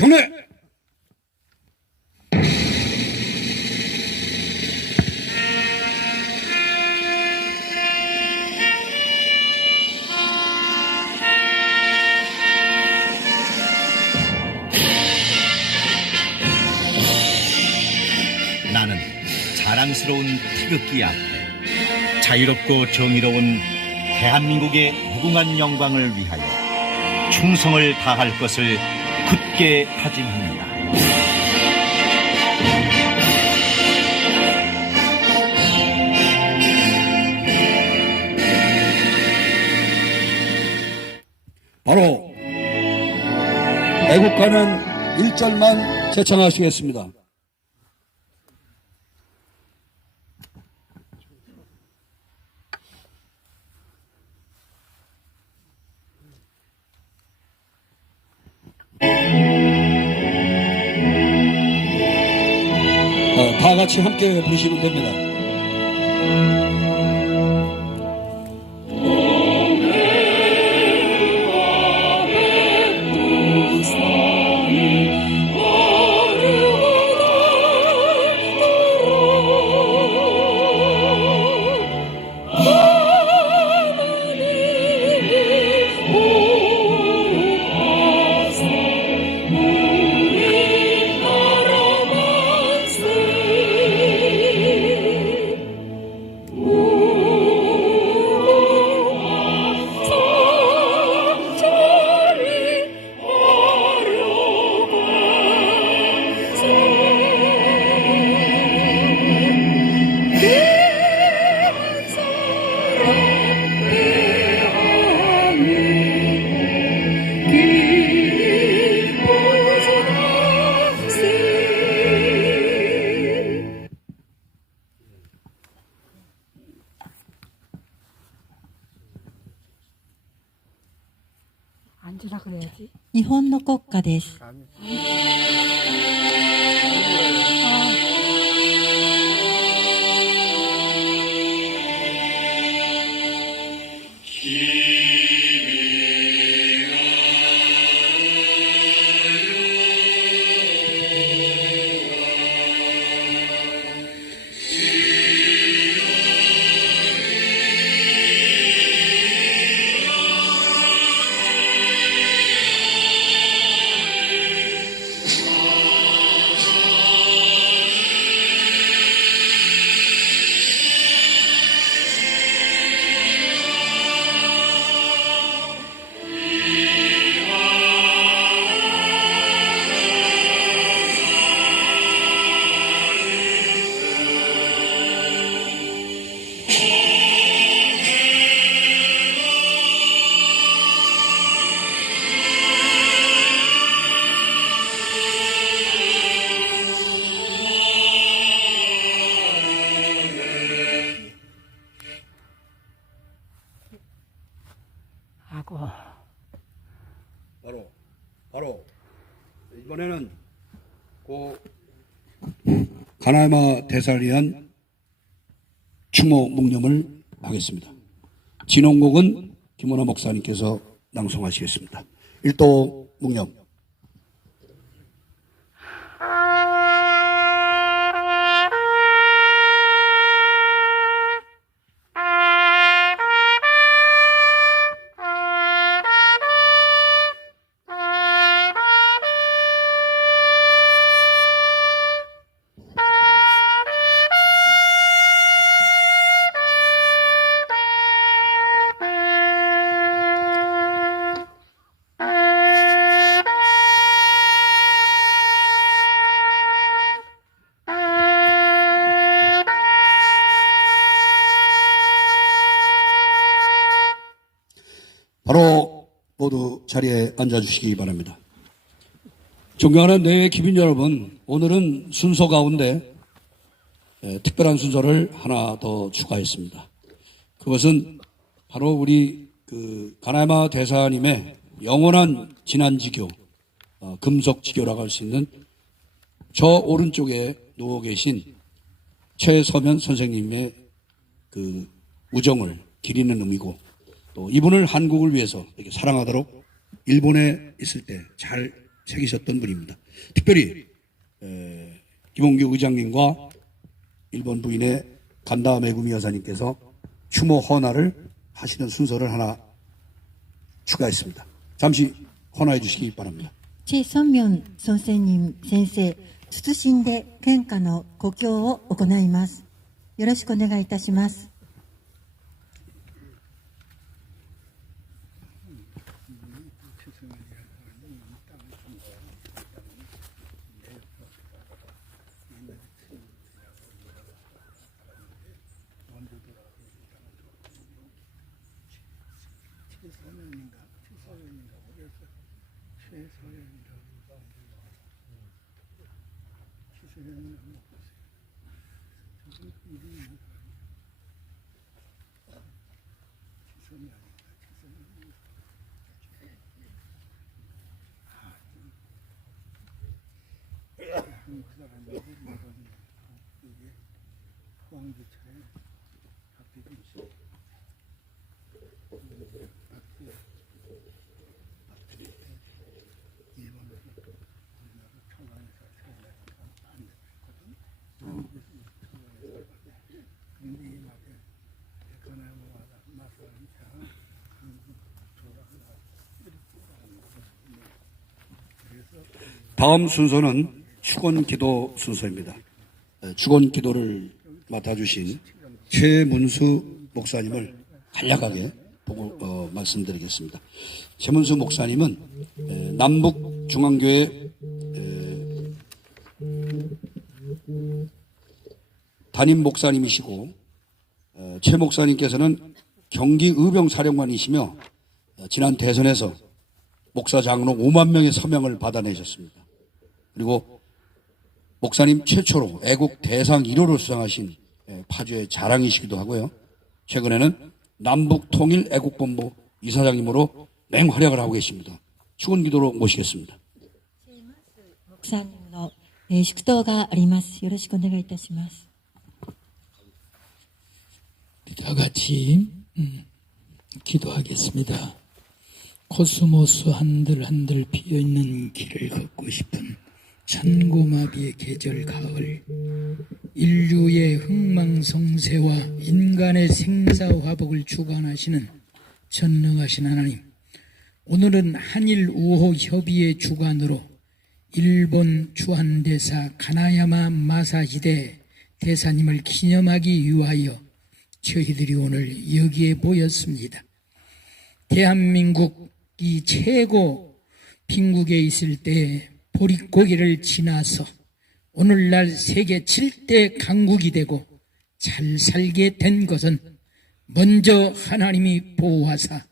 경례! 나는 자랑스러운 태극기 앞에 자유롭고 정의로운 대한민국의 무궁한 영광을 위하여 충성을 다할 것을 굳게 다짐합니다. 바로 애국가는 1절만 제창하시겠습니다. 다 같이 함께 부르시면 됩니다. 앉으라 그래야지. 日本の国歌です。 하고 바로 이번에는 가나마 대사를 위한 추모 묵념을 하겠습니다. 진홍곡은 김원호 목사님께서 낭송하시겠습니다. 일도 묵념. 바로 모두 자리에 앉아주시기 바랍니다. 존경하는 내외 기빈 여러분, 오늘은 순서 가운데 특별한 순서를 하나 더 추가했습니다. 그것은 바로 우리 가나마 대사님의 영원한 진안지교, 금속지교라고 할 수 있는 저 오른쪽에 누워 계신 최서면 선생님의 우정을 기리는 의미고, 또 이분을 한국을 위해서 이렇게 사랑하도록 일본에 있을 때 잘 새기셨던 분입니다. 특별히 김홍규 의장님과 일본 부인의 간다 메구미 여사님께서 추모 헌화를 하시는 순서를 하나 추가했습니다. 잠시 헌화해 주시기 바랍니다. チェ・ソンミョン尊専任先生、謹んで献花の呼供を行います。よろしくお願いいたします。 다음 순서는 축원 기도 순서입니다. 축원 기도를 맡아주신 최문수 목사님을 간략하게 보고 말씀드리겠습니다. 최문수 목사님은 남북중앙교회 담임 목사님이시고 최 목사님께서는 경기 의병사령관이시며 지난 대선에서 목사 장로 5만 명의 서명을 받아내셨습니다. 그리고 목사님 최초로 애국 대상 1호를 수상하신 파주의 자랑이시기도 하고요. 최근에는 남북통일 애국본부 이사장님으로 맹활약을 하고 계십니다. 축원 기도로 모시겠습니다. 목사님の祝祷があります。よろしくお願いいたします。 다 같이 기도하겠습니다. 코스모스 한들 피어있는 길을 걷고 싶은 천고마비의 계절 가을, 인류의 흥망성쇠와 인간의 생사화복을 주관하시는 전능하신 하나님, 오늘은 한일 우호 협의의 주관으로 일본 주한대사 가나야마 마사히데 대사님을 기념하기 위하여 저희들이 오늘 여기에 모였습니다. 대한민국이 최고 빈국에 있을 때 보릿고개를 지나서 오늘날 세계 7대 강국이 되고 잘 살게 된 것은 먼저 하나님이 보호하사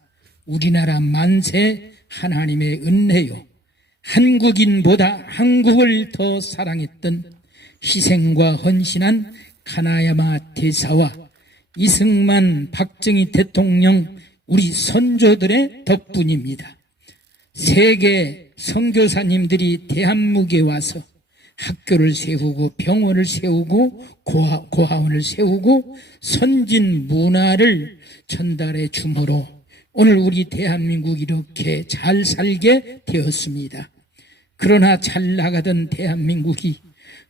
우리나라 만세 하나님의 은혜요. 한국인보다 한국을 더 사랑했던 희생과 헌신한 가나야마 대사와 이승만 박정희 대통령 우리 선조들의 덕분입니다. 세계 선교사님들이 대한민국에 와서 학교를 세우고 병원을 세우고 고아원을 세우고 선진 문화를 전달해 주므로 오늘 우리 대한민국 이렇게 잘 살게 되었습니다. 그러나 잘 나가던 대한민국이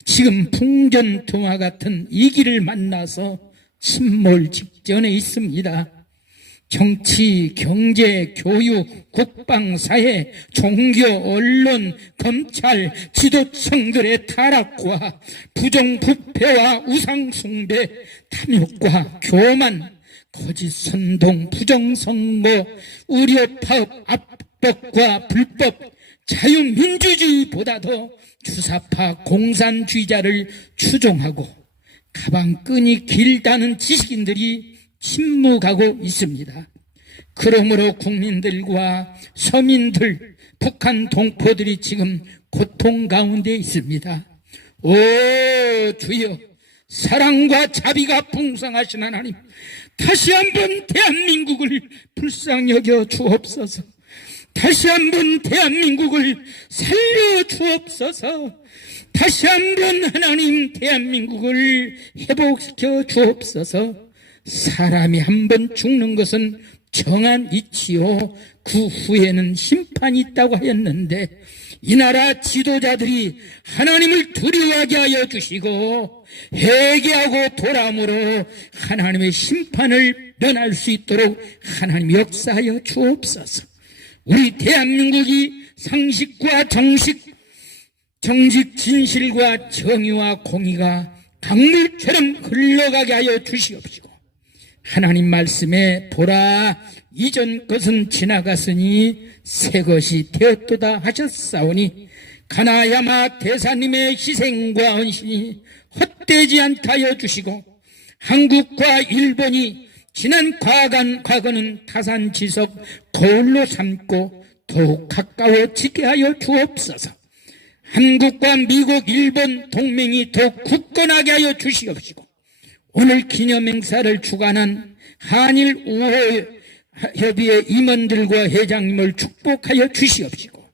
지금 풍전등화 같은 위기를 만나서 침몰 직전에 있습니다. 정치, 경제, 교육, 국방, 사회, 종교, 언론, 검찰, 지도층들의 타락과 부정부패와 우상숭배, 탐욕과 교만, 거짓 선동, 부정선거, 의료파업, 압박과 불법, 자유민주주의보다도 주사파 공산주의자를 추종하고 가방끈이 길다는 지식인들이 침묵하고 있습니다. 그러므로 국민들과 서민들, 북한 동포들이 지금 고통 가운데 있습니다. 오 주여, 사랑과 자비가 풍성하신 하나님, 다시 한번 대한민국을 불쌍히 여겨 주옵소서. 다시 한번 대한민국을 살려 주옵소서. 다시 한번 하나님 대한민국을 회복시켜 주옵소서. 사람이 한번 죽는 것은 정한 이치요 그 후에는 심판이 있다고 하였는데 이 나라 지도자들이 하나님을 두려워하게 하여 주시고 회개하고 돌아옴으로 하나님의 심판을 면할 수 있도록 하나님 역사하여 주옵소서. 우리 대한민국이 상식과 정직, 진실과 정의와 공의가 강물처럼 흘러가게 하여 주시옵시고, 하나님 말씀에 보라 이전 것은 지나갔으니 새 것이 되었도다 하셨사오니 가나야마 대사님의 희생과 헌신이 헛되지 않게 하여 주시고, 한국과 일본이 지난 과거는 타산지석 거울로 삼고 더욱 가까워지게 하여 주옵소서. 한국과 미국, 일본 동맹이 더욱 굳건하게 하여 주시옵시고, 오늘 기념행사를 주관한 한일 우호 협의회 임원들과 회장님을 축복하여 주시옵시고,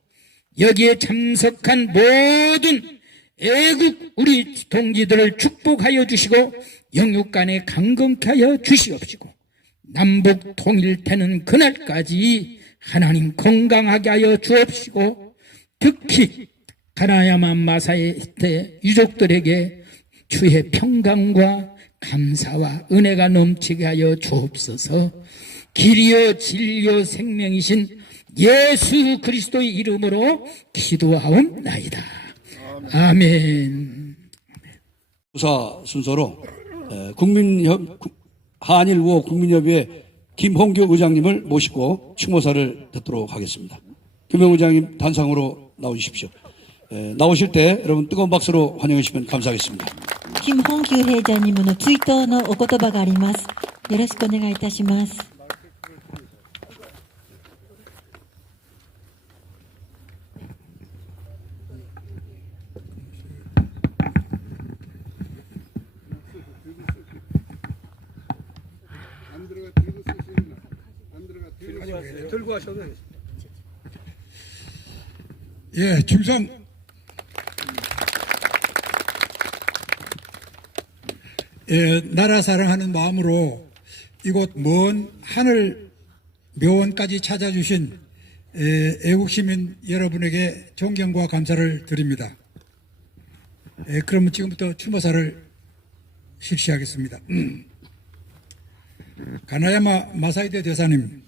여기에 참석한 모든 애국 우리 동지들을 축복하여 주시고 영육 간에 강건케 하여 주시옵시고, 남북 통일되는 그날까지 하나님 건강하게 하여 주옵시고, 특히 가나야마 마사이테 유족들에게 주의 평강과 감사와 은혜가 넘치게 하여 주옵소서. 길이요 진리요 생명이신 예수 그리스도의 이름으로 기도하옵나이다. 아멘. 수사 순서로 한일 우호 국민협의회 김홍규 의장님을 모시고 추모사를 듣도록 하겠습니다. 김홍 의장님 단상으로 나오십시오. 나오실 때 여러분 뜨거운 박수로 환영해 주시면 감사하겠습니다. 金本久平ちゃんにもの追悼のお言葉があります。よろしくお願いいたします。예, 충성. 예, 나라 사랑하는 마음으로 이곳 먼 하늘 묘원까지 찾아주신 애국시민 여러분에게 존경과 감사를 드립니다. 그러면 지금부터 추모사를 실시하겠습니다. 가나야마 마사이데 대사님,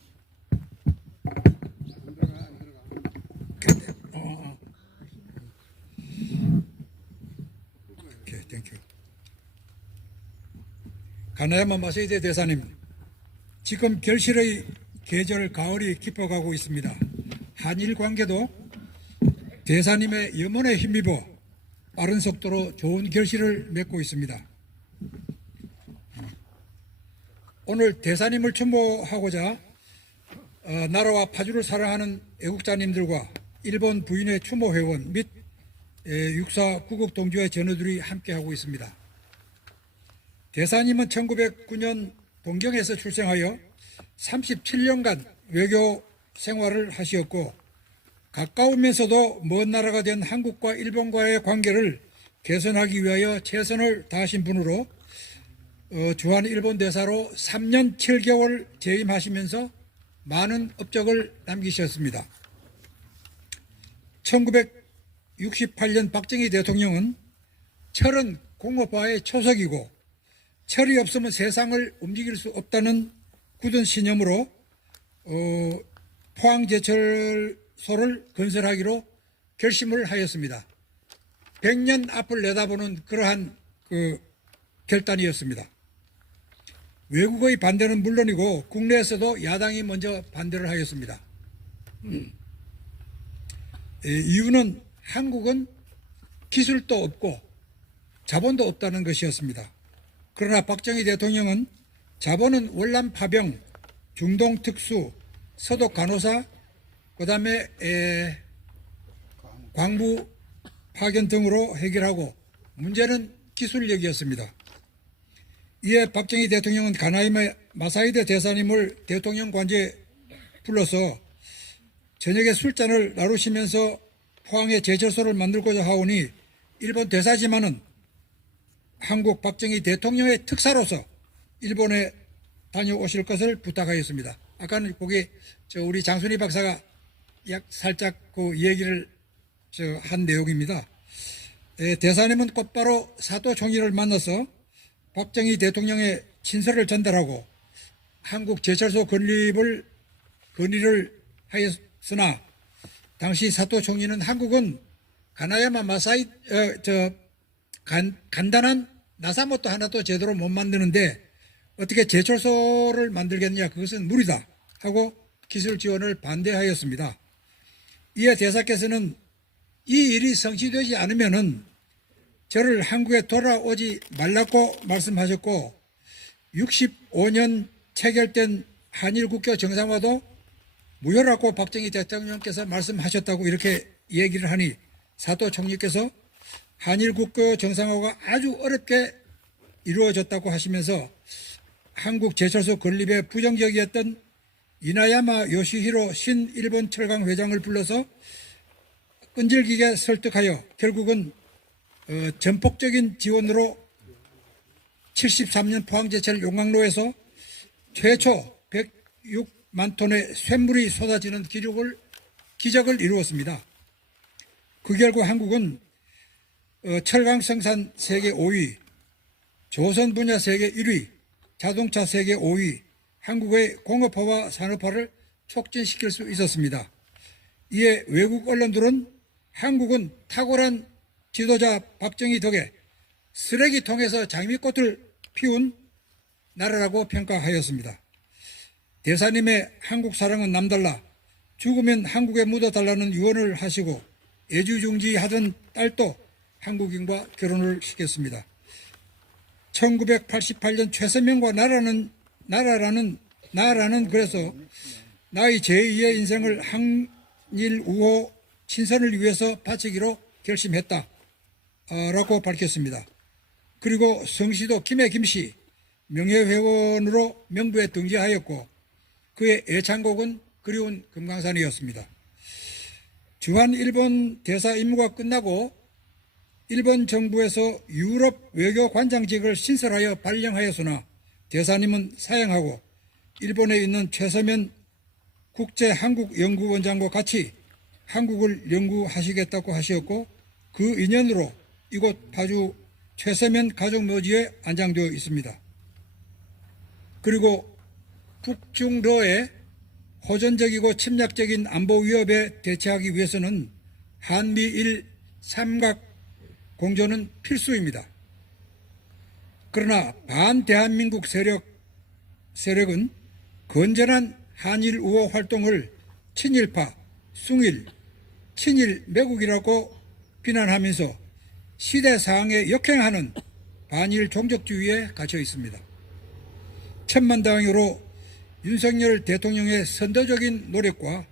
가나야마 마사이데 대사님, 지금 결실의 계절 가을이 깊어가고 있습니다. 한일 관계도 대사님의 염원에 힘입어 빠른 속도로 좋은 결실을 맺고 있습니다. 오늘 대사님을 추모하고자 나라와 파주를 사랑하는 애국자님들과 일본 부인의 추모회원 및 육사 구국 동지의 전우들이 함께하고 있습니다. 대사님은 1909년 동경에서 출생하여 37년간 외교 생활을 하시었고, 가까우면서도 먼 나라가 된 한국과 일본과의 관계를 개선하기 위하여 최선을 다하신 분으로 주한 일본 대사로 3년 7개월 재임하시면서 많은 업적을 남기셨습니다. 1968년 박정희 대통령은 철은 공업화의 초석이고 철이 없으면 세상을 움직일 수 없다는 굳은 신념으로 포항제철소를 건설하기로 결심을 하였습니다. 100년 앞을 내다보는 그러한 결단이었습니다. 외국의 반대는 물론이고 국내에서도 야당이 먼저 반대를 하였습니다. 이유는 한국은 기술도 없고 자본도 없다는 것이었습니다. 그러나 박정희 대통령은 자본은 월남 파병, 중동 특수, 서독 간호사, 그 다음에 광부 파견 등으로 해결하고 문제는 기술력이었습니다. 이에 박정희 대통령은 가나야마 마사이데 대사님을 대통령 관저에 불러서 저녁에 술잔을 나누시면서 포항에 제철소를 만들고자 하오니 일본 대사지만은 한국 박정희 대통령의 특사로서 일본에 다녀오실 것을 한 내용입니다. 대사님은 곧바로 사또 총리를 만나서 박정희 대통령의 친서를 전달하고 한국 제철소 건립을 건의를 하였으나 당시 사또 총리는 한국은 가나야마 마사이 간단한 나사못도 하나도 제대로 못 만드는데 어떻게 제철소를 만들겠느냐, 그것은 무리다 하고 기술 지원을 반대하였습니다. 이에 대사께서는 이 일이 성취되지 않으면은 저를 한국에 돌아오지 말라고 말씀하셨고 65년 체결된 한일 국교 정상화도 무효라고 박정희 대통령께서 말씀하셨다고 이렇게 얘기를 하니 사또 총리께서 한일 국교 정상화가 아주 어렵게 이루어졌다고 하시면서 한국 제철소 건립에 부정적이었던 이나야마 요시히로 신 일본 철강 회장을 불러서 끈질기게 설득하여 결국은 전폭적인 지원으로 73년 포항제철 용광로에서 최초 106만 톤의 쇳물이 쏟아지는 기적을 이루었습니다. 그 결과 한국은 철강 생산 세계 5위, 조선 분야 세계 1위, 자동차 세계 5위, 한국의 공업화와 산업화를 촉진시킬 수 있었습니다. 이에 외국 언론들은 한국은 탁월한 지도자 박정희 덕에 쓰레기통에서 장미꽃을 피운 나라라고 평가하였습니다. 대사님의 한국 사랑은 남달라, 죽으면 한국에 묻어달라는 유언을 하시고 애주중지하던 딸도 한국인과 결혼을 시켰습니다. 1988년 최선명과 나라라는 그래서 나의 제2의 인생을 한일 우호 친선을 위해서 바치기로 결심했다 라고 밝혔습니다. 그리고 성시도 김해 김씨 명예회원으로 명부에 등재하였고 그의 애창곡은 그리운 금강산이었습니다. 주한 일본 대사 임무가 끝나고 일본 정부에서 유럽 외교관장직을 신설하여 발령하였으나 대사님은 사양하고 일본에 있는 최서면 국제한국연구원장과 같이 한국을 연구하시겠다고 하셨고 그 인연으로 이곳 파주 최서면 가족묘지에 안장되어 있습니다. 그리고 북중러의 호전적이고 침략적인 안보 위협에 대처하기 위해서는 한미일 삼각 공조는 필수입니다. 그러나 반대한민국 세력은 건전한 한일 우호 활동을 친일파, 숭일, 친일 매국이라고 비난하면서 시대사항에 역행하는 반일 종족주의에 갇혀 있습니다. 천만다행으로 윤석열 대통령의 선도적인 노력과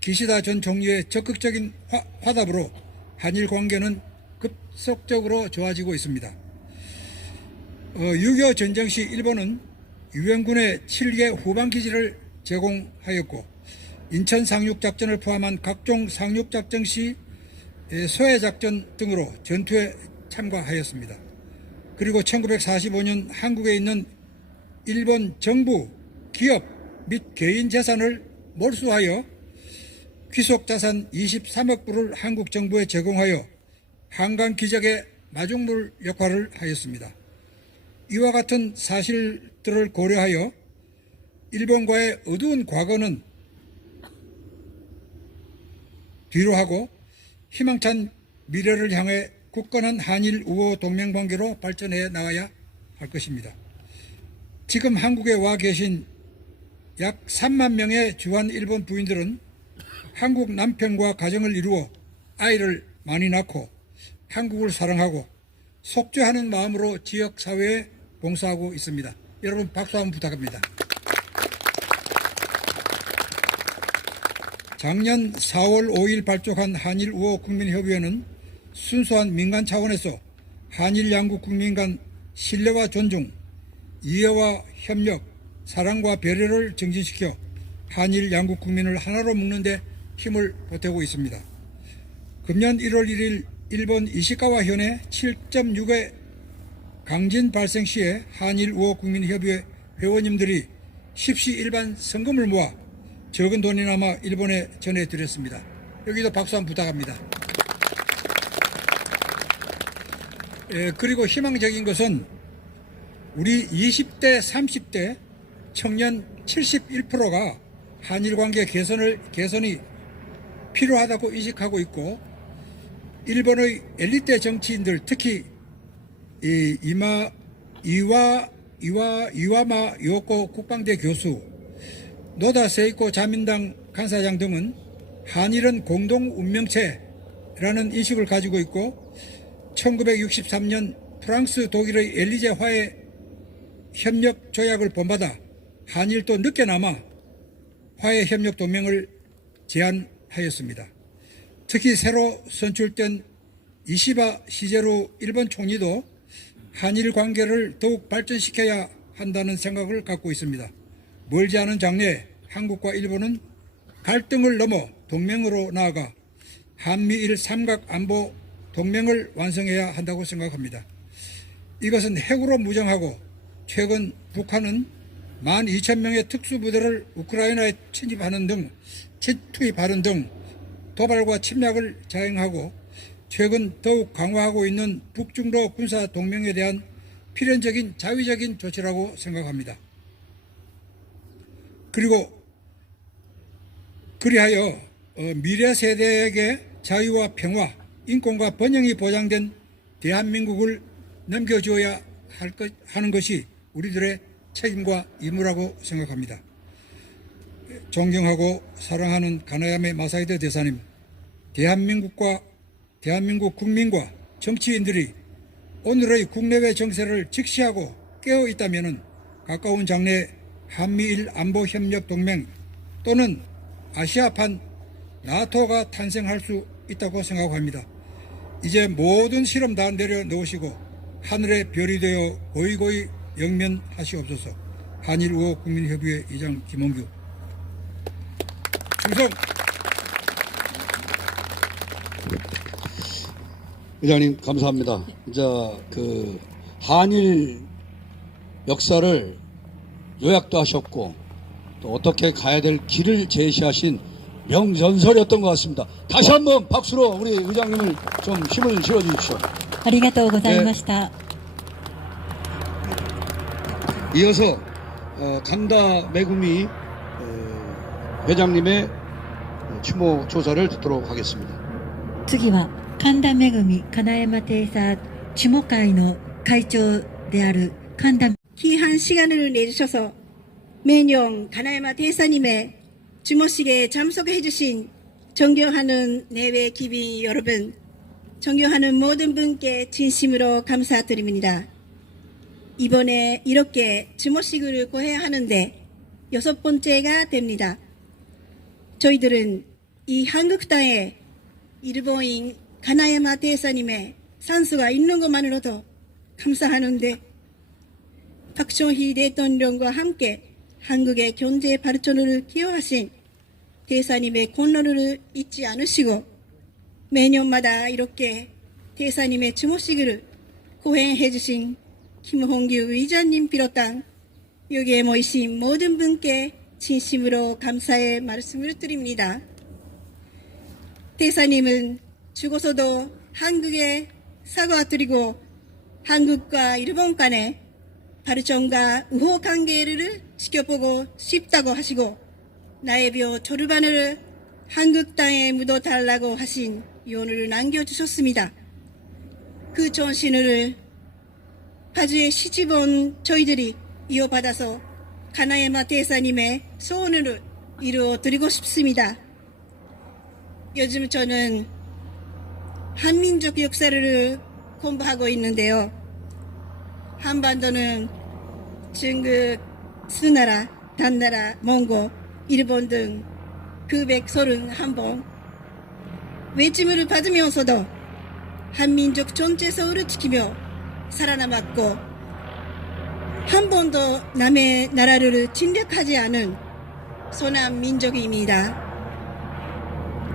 기시다 전 총리의 적극적인 화답으로 한일 관계는 급속적으로 좋아지고 있습니다. 6.25 전쟁 시 일본은 유엔군의 7개 후방기지를 제공하였고 인천 상륙작전을 포함한 각종 상륙작전 시 소해작전 등으로 전투에 참가하였습니다. 그리고 1945년 한국에 있는 일본 정부, 기업 및 개인 재산을 몰수하여 귀속자산 23억 불을 한국 정부에 제공하여 한강 기적의 마중물 역할을 하였습니다. 이와 같은 사실들을 고려하여 일본과의 어두운 과거는 뒤로 하고 희망찬 미래를 향해 굳건한 한일 우호 동맹관계로 발전해 나가야 할 것입니다. 지금 한국에 와 계신 약 3만 명의 주한 일본 부인들은 한국 남편과 가정을 이루어 아이를 많이 낳고 한국을 사랑하고 속죄하는 마음으로 지역사회에 봉사하고 있습니다. 여러분 박수 한번 부탁합니다. 작년 4월 5일 발족한 한일 우호 국민협의회는 순수한 민간 차원에서 한일 양국 국민 간 신뢰와 존중, 이해와 협력, 사랑과 배려를 정진시켜 한일 양국 국민을 하나로 묶는 데 힘을 보태고 있습니다. 금년 1월 1일 일본 이시카와 현의 7.6의 강진 발생 시에 한일 우호 국민협의회 회원님들이 십시 일반 성금을 모아 적은 돈이나마 일본에 전해드렸습니다. 여기도 박수 한번 부탁합니다. 그리고 희망적인 것은 우리 20대, 30대 청년 71%가 한일 관계 개선이 필요하다고 인식하고 있고, 일본의 엘리트 정치인들, 특히 이와마 요코 국방대 교수, 노다 세이코 자민당 간사장 등은 한일은 공동 운명체라는 인식을 가지고 있고, 1963년 프랑스 독일의 엘리제 화해 협력 조약을 본받아 한일도 늦게나마 화해 협력 동맹을 제안하였습니다. 특히 새로 선출된 이시바 시제루 일본 총리도 한일 관계를 더욱 발전시켜야 한다는 생각을 갖고 있습니다. 멀지 않은 장래에 한국과 일본은 갈등을 넘어 동맹으로 나아가 한미일 삼각 안보 동맹을 완성해야 한다고 생각합니다. 이것은 핵으로 무장하고 최근 북한은 12,000명의 특수부대를 우크라이나에 투입하는 등 도발과 침략을 자행하고 최근 더욱 강화하고 있는 북중로 군사 동맹에 대한 필연적인 자위적인 조치라고 생각합니다. 그리하여 미래 세대에게 자유와 평화, 인권과 번영이 보장된 대한민국을 넘겨주어야 하는 것이 우리들의 책임과 임무라고 생각합니다. 존경하고 사랑하는 가나야메 마사히데 대사님, 대한민국 국민과 정치인들이 오늘의 국내외 정세를 직시하고 깨어 있다면 가까운 장래 한미일 안보협력 동맹 또는 아시아판 나토가 탄생할 수 있다고 생각합니다. 이제 모든 실험 다 내려놓으시고 하늘의 별이 되어 고이고이 영면하시옵소서. 한일 우호 국민협의회 의장 김홍규. 충성! 의장님 감사합니다. 이제 한일 역사를 요약도 하셨고 또 어떻게 가야 될 길을 제시하신 명전설이었던 것 같습니다. 다시 한번 박수로 우리 의장님을 좀 힘을 실어주십시오. ありがとうございました。 이어서 간다 메구미 회장님의 추모 조사를 듣도록 하겠습니다. 次は神田恵金山亭佐注目会の会長である神田 귀한 시간을 내주셔서 매년 가나야마 대사님의 주모식에 참석해주신 존경하는 내외 기비 여러분, 존경하는 모든 분께 진심으로 감사드립니다. 이번에 이렇게 주모식을 고해하는데 6번째가 됩니다. 저희들은 이 한국 땅에 일본인 가나야마 대사님의 산수가 있는 것만으로도 감사하는데 박정희 대통령과 함께 한국의 경제 발전을 기여하신 대사님의 공로를 잊지 않으시고 매년마다 이렇게 대사님의 주모식을 고행해 주신 김홍규 의장님 비롯한 여기에 모이신 모든 분께 진심으로 감사의 말씀을 드립니다. 대사님은 죽어서도 한국에 사과드리고 한국과 일본 간의 발전과 우호 관계를 지켜보고 싶다고 하시고 나의 bio 조르반을 한국 땅에 묻어달라고 하신 요원을 남겨주셨습니다. 그 전신을 파주의 시집온 저희들이 이어받아서 가나야마 대사님의 소원을 이루어드리고 싶습니다. 요즘 저는 한민족 역사를 공부하고 있는데요. 한반도는 중국, 수나라, 단나라, 몽고, 일본 등 931번 외침을 받으면서도 한민족 전체성을 지키며 살아남았고 한 번도 남의 나라를 침략하지 않은 선한 민족입니다.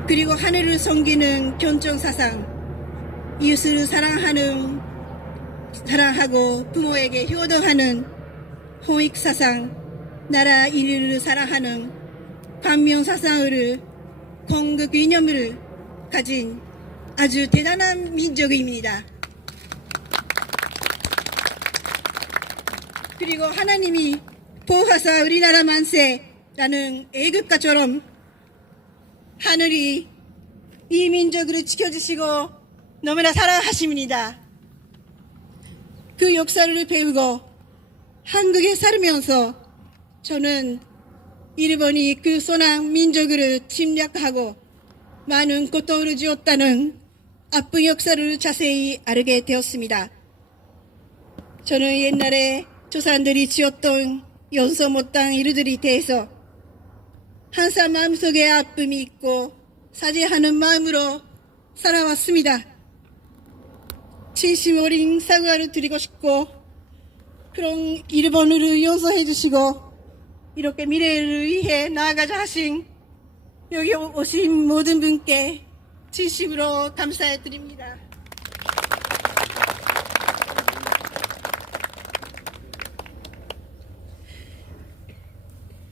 그리고 하늘을 섬기는 견정사상, 이웃을 사랑하고 부모에게 효도하는 홍익사상, 나라 인류를 사랑하는 반면사상을 건국 이념을 가진 아주 대단한 민족입니다. 그리고 하나님이 보호하사 우리나라 만세라는 애국가처럼 하늘이 이 민족을 지켜주시고 너무나 사랑하십니다. 그 역사를 배우고 한국에 살면서 저는 일본이 그 소난 민족을 침략하고 많은 고통을 주었다는 아픈 역사를 자세히 알게 되었습니다. 저는 옛날에 조상들이 지었던 용서 못한 일들에 대해서 항상 마음속에 아픔이 있고 사죄하는 마음으로 살아왔습니다. 진심 어린 사과를 드리고 싶고 그런 일본을 용서해 주시고 이렇게 미래를 위해 나아가자 하신 여기 오신 모든 분께 진심으로 감사해 드립니다.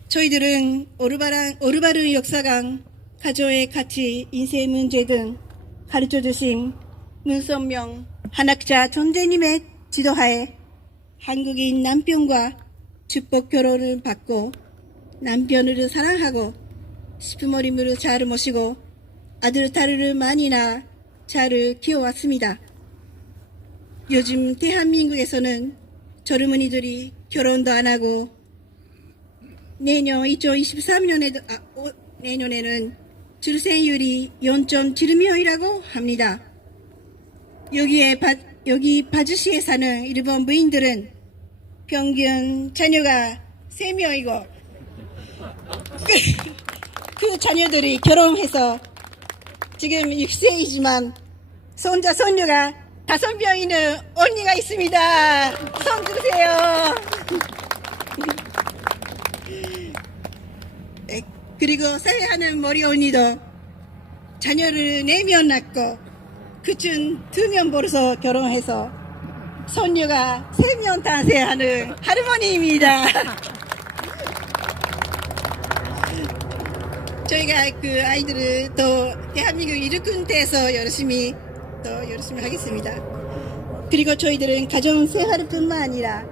저희들은 오르바르 역사관, 가족의 가치, 인생 문제 등 가르쳐 주신 문선명 한학자 존재님의 지도하에 한국인 남편과 축복 결혼을 받고 남편을 사랑하고 시부모님을 잘 모시고 아들, 딸을 많이 낳아 잘 키워왔습니다. 요즘 대한민국에서는 젊은이들이 결혼도 안 하고 내년 2023년에는 출생률이 0.7명이라고 합니다. 여기 바주시에 사는 일본 부인들은 평균 자녀가 3명이고 그 자녀들이 결혼해서 지금 6세이지만 손자, 손녀가 5명 있는 언니가 있습니다. 손 주세요. 그리고 사회하는 머리 언니도 자녀를 4명 낳고 그중 2명 벌어서 결혼해서 손녀가 3명 탄생하는 할머니입니다. 저희가 그 아이들을 또 대한민국 일꾼 돼서 열심히 하겠습니다. 그리고 저희들은 가정생활뿐만 아니라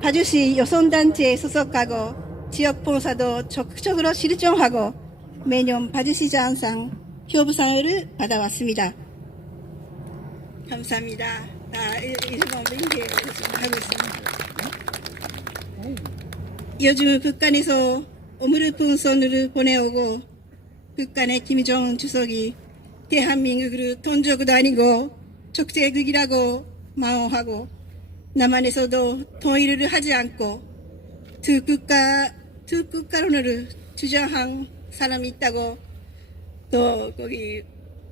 바주시 여성단체에 소속하고 지역 봉사도 적극적으로 실정하고 매년 바주시장상 효부상을 받아왔습니다. 감사합니다. 일본 민계 하고 있습니다. 요즘 북한에서 오물풍선을 보내오고 북한의 김정은 주석이 대한민국을 돈 주고도 아니고 적대국이라고 망언하고 남한에서도 통일을 하지 않고 두 국가론을 주장한 사람이 있다고 또 거기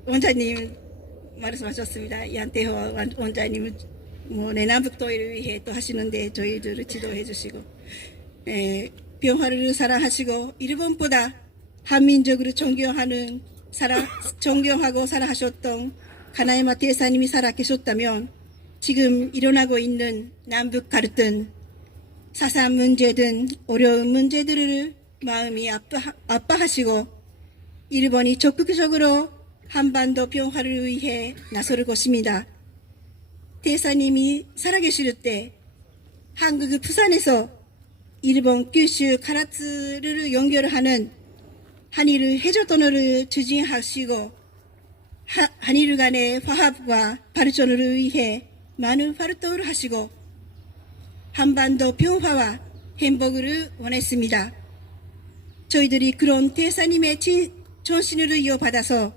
원장님 말씀하셨습니다. 이한태호 원장님은 뭐 내남북 통일을 위해 또 하시는데 저희들을 지도해 주시고 평화를 사랑하시고 일본보다 한민족으로 존경하고 사랑하셨던 가나야마 대사님이 살아 계셨다면 지금 일어나고 있는 남북 갈등, 사상 문제 등 어려운 문제들을 마음이 아파하시고 일본이 적극적으로 한반도 평화를 위해 나설 것입니다. 대사님이 살아계실 때 한국 부산에서 일본 규슈 카라츠를 연결하는 한일 해저터널을 추진하시고 한일 간의 화합과 발전을 위해 많은 활동을 하시고 한반도 평화와 행복을 원했습니다. 저희들이 그런 대사님의 전신을 이어받아서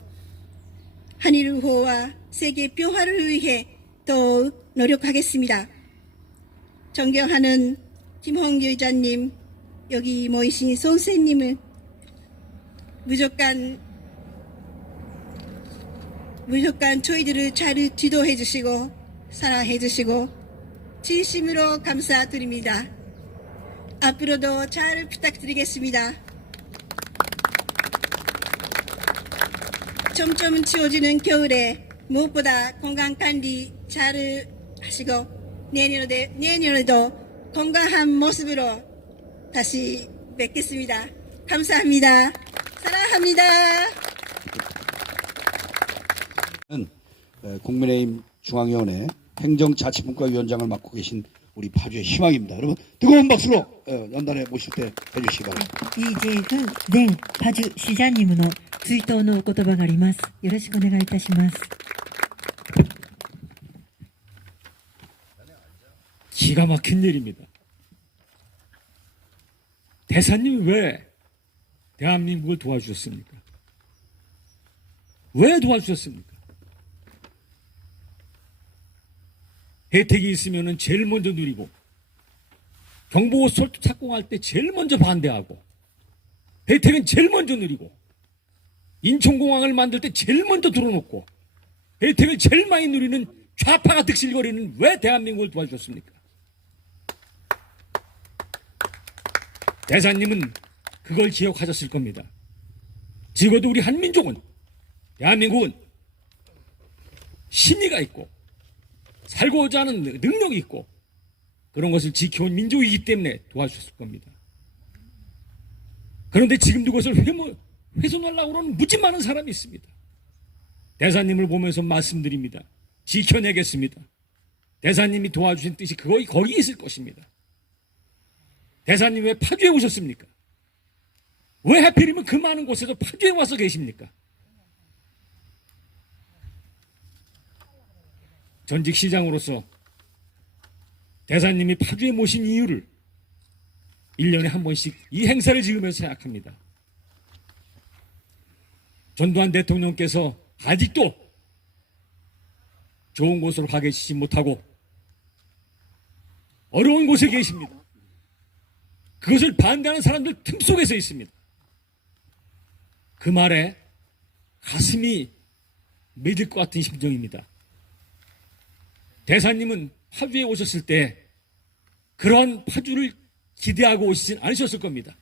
한일 우호와 세계 평화를 위해 더욱 노력하겠습니다. 존경하는 김홍규 의장님, 여기 모이신 선생님은 무조건 저희들을 잘 지도해 주시고 사랑해 주시고 진심으로 감사드립니다. 앞으로도 잘 부탁드리겠습니다. 점점 추워지는 겨울에 무엇보다 건강관리 잘 하시고 내년에도 건강한 모습으로 다시 뵙겠습니다. 감사합니다. 사랑합니다. 국민의힘 중앙위원회 행정자치분과위원장을 맡고 계신 우리 파주의 희망입니다. 여러분 뜨거운 박수로 연단에 모실 때 해주시기 바랍니다. イ・ジェイグン前パジュシジャニムの追悼のお言葉があります。よろしくお願いいたします。 기가 막힌 일입니다. 대사님 왜 대한민국을 도와주셨습니까? 왜 도와주셨습니까? 혜택이 있으면 제일 먼저 누리고 경보소 착공할 때 제일 먼저 반대하고 혜택은 제일 먼저 누리고 인천공항을 만들 때 제일 먼저 들어놓고 혜택을 제일 많이 누리는 좌파가 득실거리는 왜 대한민국을 도와주셨습니까? 대사님은 그걸 기억하셨을 겁니다. 적어도 우리 한민족은 대한민국은 신의가 있고 살고자 하는 능력이 있고 그런 것을 지켜온 민족이기 때문에 도와주셨을 겁니다. 그런데 지금도 그것을 훼손하려고 하는 무지 많은 사람이 있습니다. 대사님을 보면서 말씀드립니다. 지켜내겠습니다. 대사님이 도와주신 뜻이 거기 있을 것입니다. 대사님 왜 파주에 오셨습니까? 왜 하필이면 그 많은 곳에서 파주에 와서 계십니까? 전직 시장으로서 대사님이 파주에 모신 이유를 1년에 한 번씩 이 행사를 지으면서 생각합니다. 전두환 대통령께서 아직도 좋은 곳으로 가 계시지 못하고 어려운 곳에 계십니다. 그것을 반대하는 사람들 틈 속에서 있습니다. 그 말에 가슴이 맺을 것 같은 심정입니다. 대사님은 파주에 오셨을 때 그러한 파주를 기대하고 오시진 않으셨을 겁니다.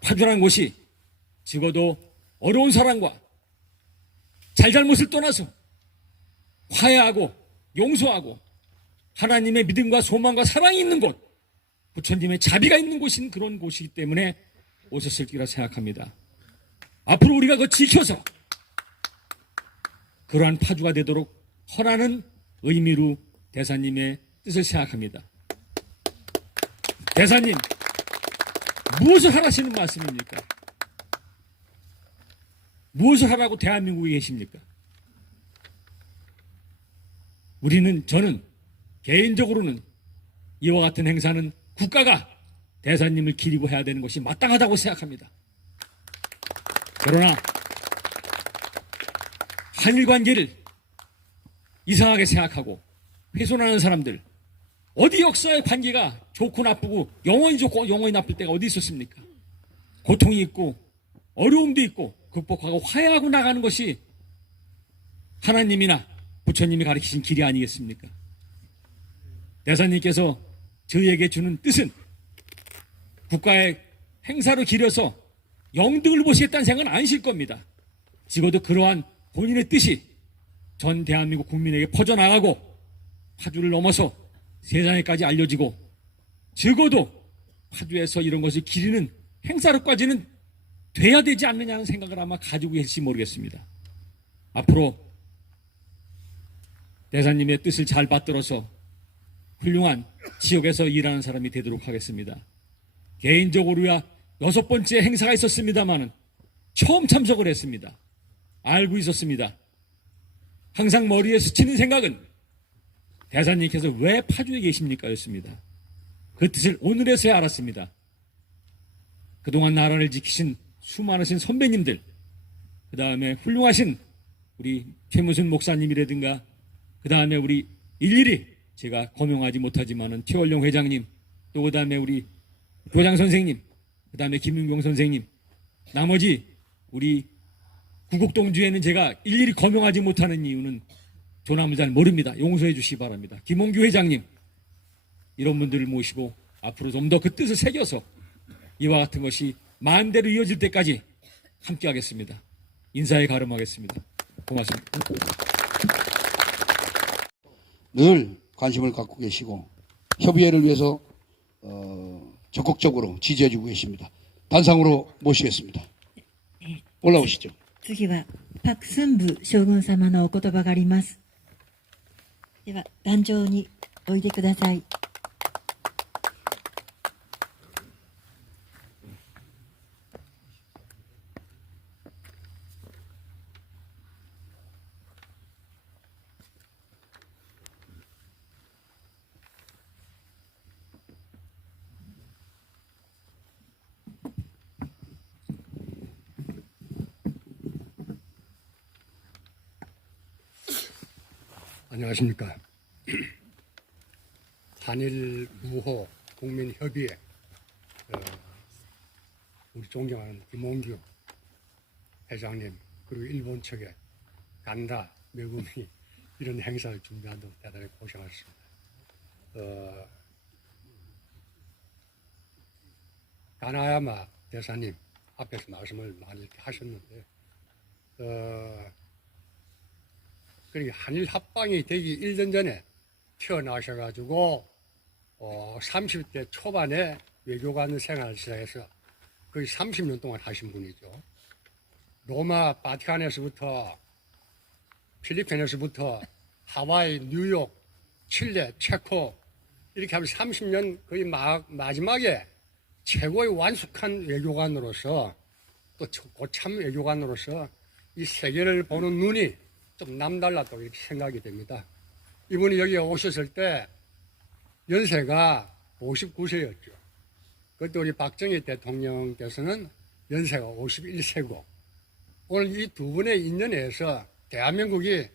파주라는 곳이 적어도 어려운 사람과 잘잘못을 떠나서 화해하고 용서하고 하나님의 믿음과 소망과 사랑이 있는 곳, 부처님의 자비가 있는 곳인 그런 곳이기 때문에 오셨을 거라 생각합니다. 앞으로 우리가 그거 지켜서 그러한 파주가 되도록 헌하는 의미로 대사님의 뜻을 생각합니다. 대사님, 무엇을 하라시는 말씀입니까? 무엇을 하라고 대한민국에 계십니까? 저는 개인적으로는 이와 같은 행사는 국가가 대사님을 기리고 해야 되는 것이 마땅하다고 생각합니다. 그러나 한일 관계를 이상하게 생각하고 훼손하는 사람들, 어디 역사의 관계가 좋고 나쁘고 영원히 좋고 영원히 나쁠 때가 어디 있었습니까? 고통이 있고 어려움도 있고 극복하고 화해하고 나가는 것이 하나님이나 부처님이 가르치신 길이 아니겠습니까? 대사님께서 저희에게 주는 뜻은 국가의 행사로 기려서 영등을 보시겠다는 생각은 아니실 겁니다. 적어도 그러한 본인의 뜻이 전 대한민국 국민에게 퍼져나가고 파주를 넘어서 세상에까지 알려지고 적어도 파주에서 이런 것을 기리는 행사로까지는 돼야 되지 않느냐는 생각을 아마 가지고 계실지 모르겠습니다. 앞으로 대사님의 뜻을 잘 받들어서 훌륭한 지역에서 일하는 사람이 되도록 하겠습니다. 개인적으로야 6번째 행사가 있었습니다마는 처음 참석을 했습니다. 알고 있었습니다. 항상 머리에 스치는 생각은 대사님께서 왜 파주에 계십니까? 였습니다. 그 뜻을 오늘에서야 알았습니다. 그동안 나라를 지키신 수많으신 선배님들, 그 다음에 훌륭하신 우리 최무순 목사님이라든가, 그 다음에 우리 일일이 제가 거명하지 못하지만은 최월령 회장님, 또 그 다음에 우리 교장 선생님, 그 다음에 김윤경 선생님, 나머지 우리 구곡동주에는 제가 일일이 거명하지 못하는 이유는 조남을 잘 모릅니다. 용서해 주시기 바랍니다. 김홍규 회장님, 이런 분들을 모시고 앞으로 좀 더 그 뜻을 새겨서 이와 같은 것이 만대로 이어질 때까지 함께 하겠습니다. 인사에 가름하겠습니다. 고맙습니다. 늘 관심을 갖고 계시고 협의회를 위해서 적극적으로 지지해주고 계십니다. 단상으로 모시겠습니다. 올라오시죠. 次はパク・スンブ将軍様のお言葉があります。では壇上においでください。안녕하십니까. 한일 우호 국민협의회 우리 존경하는 김홍규 회장님 그리고 일본 측의 간다 매구미 이런 행사를 준비하는데 대단히 고생하셨습니다. 가나야마 대사님 앞에서 말씀을 많이 이렇게 하셨는데 그러니까 한일 합방이 되기 1년 전에 태어나셔가지고 30대 초반에 외교관 생활을 시작해서 거의 30년 동안 하신 분이죠. 로마 바티칸에서부터 필리핀에서부터 하와이, 뉴욕, 칠레, 체코 이렇게 하면 30년 거의 마지막에 최고의 완숙한 외교관으로서 또 고참 외교관으로서 이 세계를 보는 눈이 좀 남달랐다고 이렇게 생각이 됩니다. 이분이 여기에 오셨을 때 연세가 59세였죠. 그때 우리 박정희 대통령께서는 연세가 51세고 오늘 이 두 분의 인연에서 대한민국이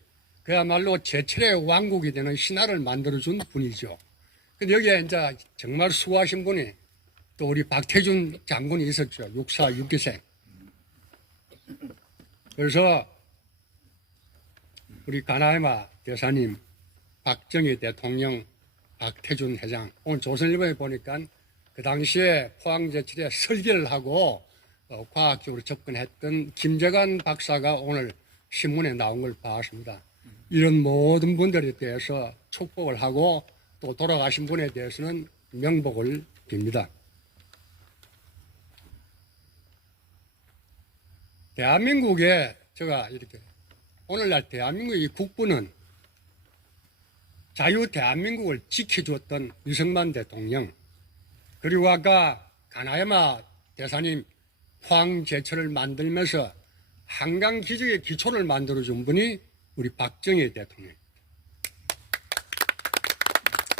그야말로 제철의 왕국이 되는 신화를 만들어준 분이죠. 근데 여기에 이제 정말 수고하신 분이 또 우리 박태준 장군이 있었죠. 육사 6기생. 그래서 우리 가나야마 대사님, 박정희 대통령, 박태준 회장, 오늘 조선일보에 보니까 그 당시에 포항제철에 설계를 하고 과학적으로 접근했던 김재관 박사가 오늘 신문에 나온 걸 봤습니다. 이런 모든 분들에 대해서 축복을 하고 또 돌아가신 분에 대해서는 명복을 빕니다. 대한민국에 제가 이렇게 오늘날 대한민국의 국부는 자유 대한민국을 지켜주었던 유승만 대통령 그리고 아까 가나야마 대사님 포항제철을 만들면서 한강 기적의 기초를 만들어준 분이 우리 박정희 대통령.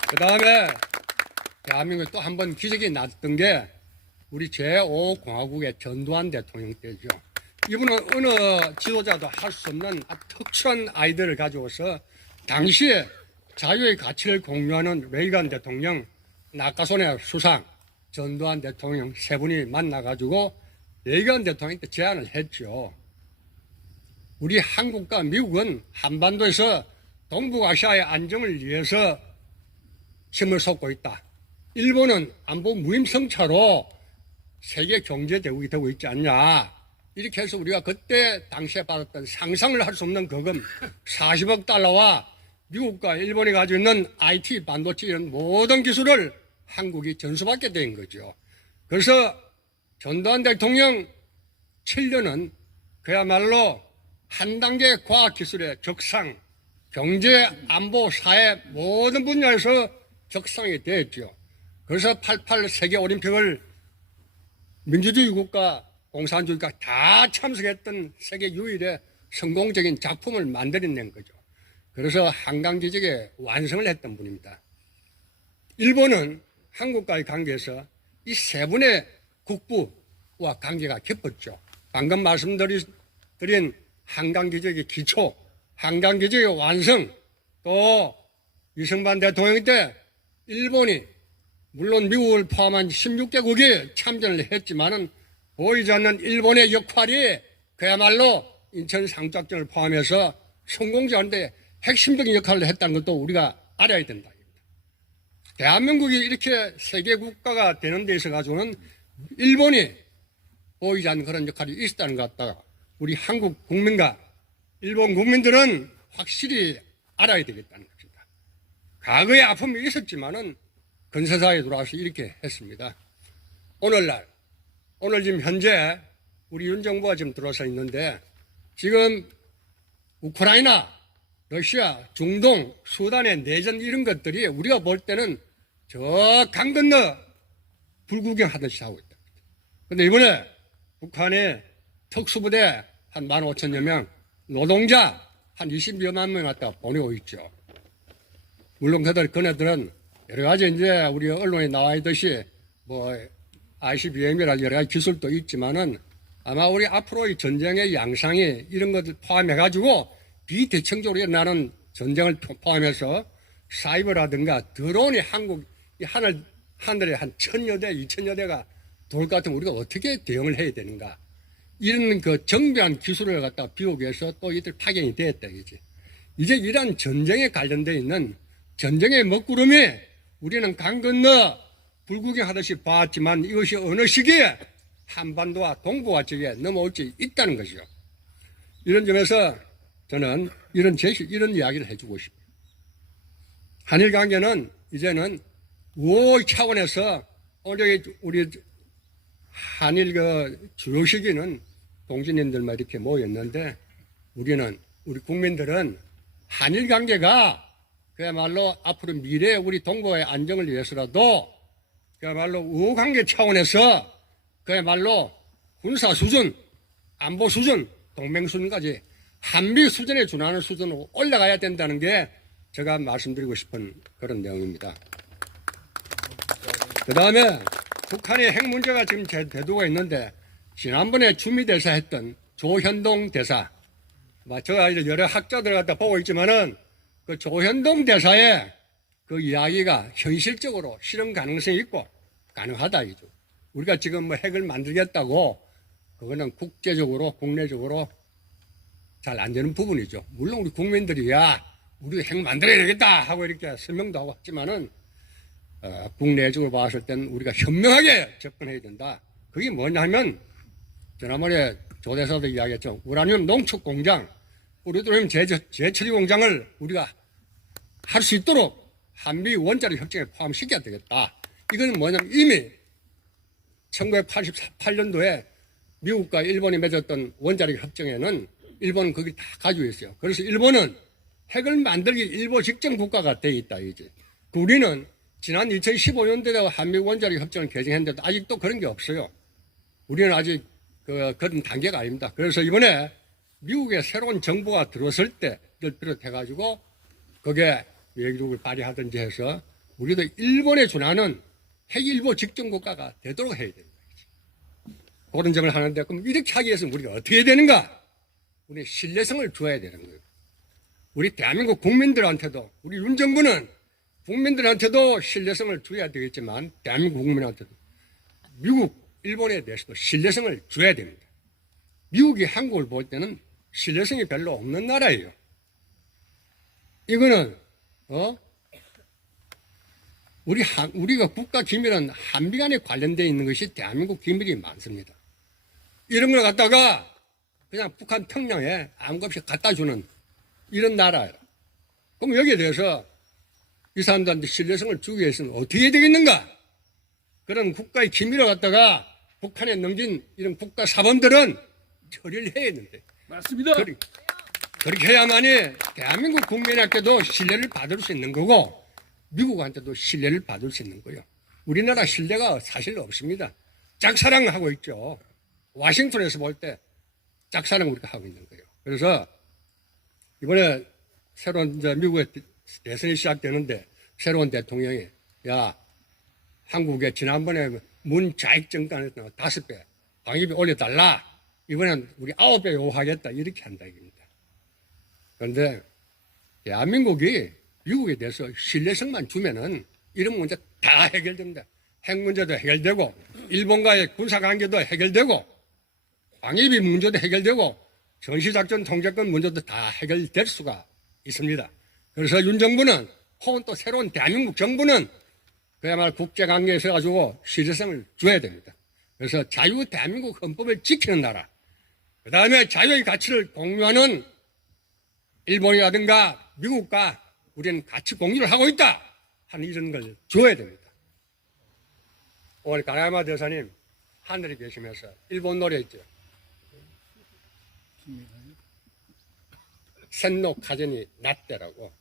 그 다음에 대한민국에 또 한 번 기적이 났던 게 우리 제5공화국의 전두환 대통령 때죠. 이분은 어느 지도자도 할 수 없는 특수한 아이디어를 가져와서 당시에 자유의 가치를 공유하는 레이건 대통령, 낙하손의 수상, 전두환 대통령 세 분이 만나가지고 레이건 대통령한테 제안을 했죠. 우리 한국과 미국은 한반도에서 동북아시아의 안정을 위해서 힘을 쏟고 있다. 일본은 안보 무임승차로 세계 경제대국이 되고 있지 않냐. 이렇게 해서 우리가 그때 당시에 받았던 상상을 할 수 없는 거금 40억 달러와 미국과 일본이 가지고 있는 IT, 반도체 이런 모든 기술을 한국이 전수받게 된 거죠. 그래서 전두환 대통령 7년은 그야말로 한 단계 과학기술의 적상, 경제, 안보, 사회 모든 분야에서 적상이 되었죠. 그래서 88 세계올림픽을 민주주의 국가 공산주의가 다 참석했던 세계 유일의 성공적인 작품을 만들어낸 거죠. 그래서 한강기적의 완성을 했던 분입니다. 일본은 한국과의 관계에서 이 세 분의 국부와 관계가 깊었죠. 방금 말씀드린 한강기적의 기초, 한강기적의 완성, 또 이승만 대통령 때 일본이 물론 미국을 포함한 16개국이 참전을 했지만은 보이지 않는 일본의 역할이 그야말로 인천 상작전을 포함해서 성공적인데 핵심적인 역할을 했다는 것도 우리가 알아야 된다. 대한민국이 이렇게 세계 국가가 되는 데 있어 가지고는 일본이 보이지 않는 그런 역할이 있었다는 것 같다. 우리 한국 국민과 일본 국민들은 확실히 알아야 되겠다는 것입니다. 과거에 아픔이 있었지만은 근세사에 돌아와서 이렇게 했습니다. 오늘 지금 현재 우리 윤 정부가 지금 들어서 있는데 지금 우크라이나 러시아, 중동, 수단의 내전 이런 것들이 우리가 볼 때는 저 강 건너 불구경하듯이 하고 있다. 근데 이번에 북한의 특수부대 한 15,000여 명, 노동자 한 20여만 명 갖다 보내고 있죠. 물론 그네들은 여러 가지 이제 우리 언론에 나와 있듯이 뭐 ICBM이라는 여러 가지 기술도 있지만은 아마 우리 앞으로의 전쟁의 양상이 이런 것들 포함해가지고 비대칭적으로 일어나는 전쟁을 포함해서 사이버라든가 드론이 한국 이 하늘에 한 1,000여 대, 2,000여 대가 돌 같으면 우리가 어떻게 대응을 해야 되는가. 이런 그 정교한 기술을 갖다가 비옥해서 또 이들 파견이 됐다, 이제. 이제 이러한 전쟁에 관련되어 있는 전쟁의 먹구름이 우리는 강 건너 불구경하듯이 봤지만 이것이 어느 시기에 한반도와 동북아 쪽에 넘어올 수 있다는 것이죠. 이런 점에서 저는 이런 이야기를 해주고 싶어요. 한일 관계는 이제는 우호 차원에서 오늘 우리 한일 그 주요 시기는 동지님들만 이렇게 모였는데 우리 국민들은 한일 관계가 그야말로 앞으로 미래 우리 동북아의 안정을 위해서라도 그야말로 우호 관계 차원에서 그야말로 군사 수준, 안보 수준, 동맹 수준까지 한미 수준에 준하는 수준으로 올라가야 된다는 게 제가 말씀드리고 싶은 그런 내용입니다. 그 다음에 북한의 핵 문제가 지금 대두가 있는데 지난번에 주미대사 했던 조현동 대사, 제가 여러 학자들 갖다 보고 있지만은 그 조현동 대사의 그 이야기가 현실적으로 실현 가능성이 있고 가능하다 이죠. 우리가 지금 뭐 핵을 만들겠다고 그거는 국제적으로 국내적으로 잘 안 되는 부분이죠. 물론 우리 국민들이 우리 핵 만들어야 되겠다 하고 이렇게 설명도 하고 했지만은 국내적으로 봤을 때는 우리가 현명하게 접근해야 된다. 그게 뭐냐면 지난번에 조 대사도 이야기했죠. 우라늄 농축 공장, 우라늄 재처리 공장을 우리가 할 수 있도록 한미 원자력 협정에 포함시켜야 되겠다. 이건 뭐냐면 이미 1988년도에 미국과 일본이 맺었던 원자력 협정에는 일본은 거기 다 가지고 있어요. 그래서 일본은 핵을 만들기 일보 직전 국가가 돼 있다, 이제. 우리는 지난 2015년도에 한미 원자력 협정을 개정했는데도 아직도 그런 게 없어요. 우리는 아직 그런 단계가 아닙니다. 그래서 이번에 미국의 새로운 정부가 들어설 때를 비롯해가지고 거기에 외교력을 발휘하든지 해서 우리도 일본에 준하는 핵일보 직전 국가가 되도록 해야 됩니다. 그런 점을 하는데 그럼 이렇게 하기 위해서 우리가 어떻게 해야 되는가? 우리 신뢰성을 줘야 되는 거예요. 우리 대한민국 국민들한테도 우리 윤 정부는 국민들한테도 신뢰성을 줘야 되겠지만 대한민국 국민한테도 미국, 일본에 대해서도 신뢰성을 줘야 됩니다. 미국이 한국을 볼 때는 신뢰성이 별로 없는 나라예요. 이거는 우리가 국가 기밀은 한미 간에 관련되어 있는 것이 대한민국 기밀이 많습니다. 이런 걸 갖다가 그냥 북한 평양에 아무 것 없이 갖다 주는 이런 나라예요. 그럼 여기에 대해서 이 사람들한테 신뢰성을 주기 위해서는 어떻게 해야 되겠는가? 그런 국가의 기밀을 갖다가 북한에 넘긴 이런 국가 사범들은 처리를 해야 했는데. 맞습니다. 그렇게 해야만이 대한민국 국민한테도 신뢰를 받을 수 있는 거고 미국한테도 신뢰를 받을 수 있는 거예요. 우리나라 신뢰가 사실 없습니다. 짝사랑하고 있죠. 워싱턴에서 볼 때 짝사랑 우리가 하고 있는 거예요. 그래서 이번에 새로운 이제 미국의 대선이 시작되는데 새로운 대통령이 한국에 지난번에 문자익 정권에서 5배 방위비 올려달라. 이번엔 우리 9배 요구하겠다. 이렇게 한다 이겁니다. 그런데 대한민국이 미국에 대해서 신뢰성만 주면은 이런 문제 다 해결됩니다. 핵 문제도 해결되고 일본과의 군사관계도 해결되고 방위비 문제도 해결되고 전시작전 통제권 문제도 다 해결될 수가 있습니다. 그래서 윤 정부는 혹은 또 새로운 대한민국 정부는 그야말로 국제관계에서 가지고 신뢰성을 줘야 됩니다. 그래서 자유 대한민국 헌법을 지키는 나라, 그 다음에 자유의 가치를 공유하는 일본이라든가 미국과 우리는 같이 공유를 하고 있다 하는 이런 걸 줘야 됩니다. 오늘 가나야마 대사님 하늘에 계시면서 일본 노래 있죠. 샛노 가전이 났대라고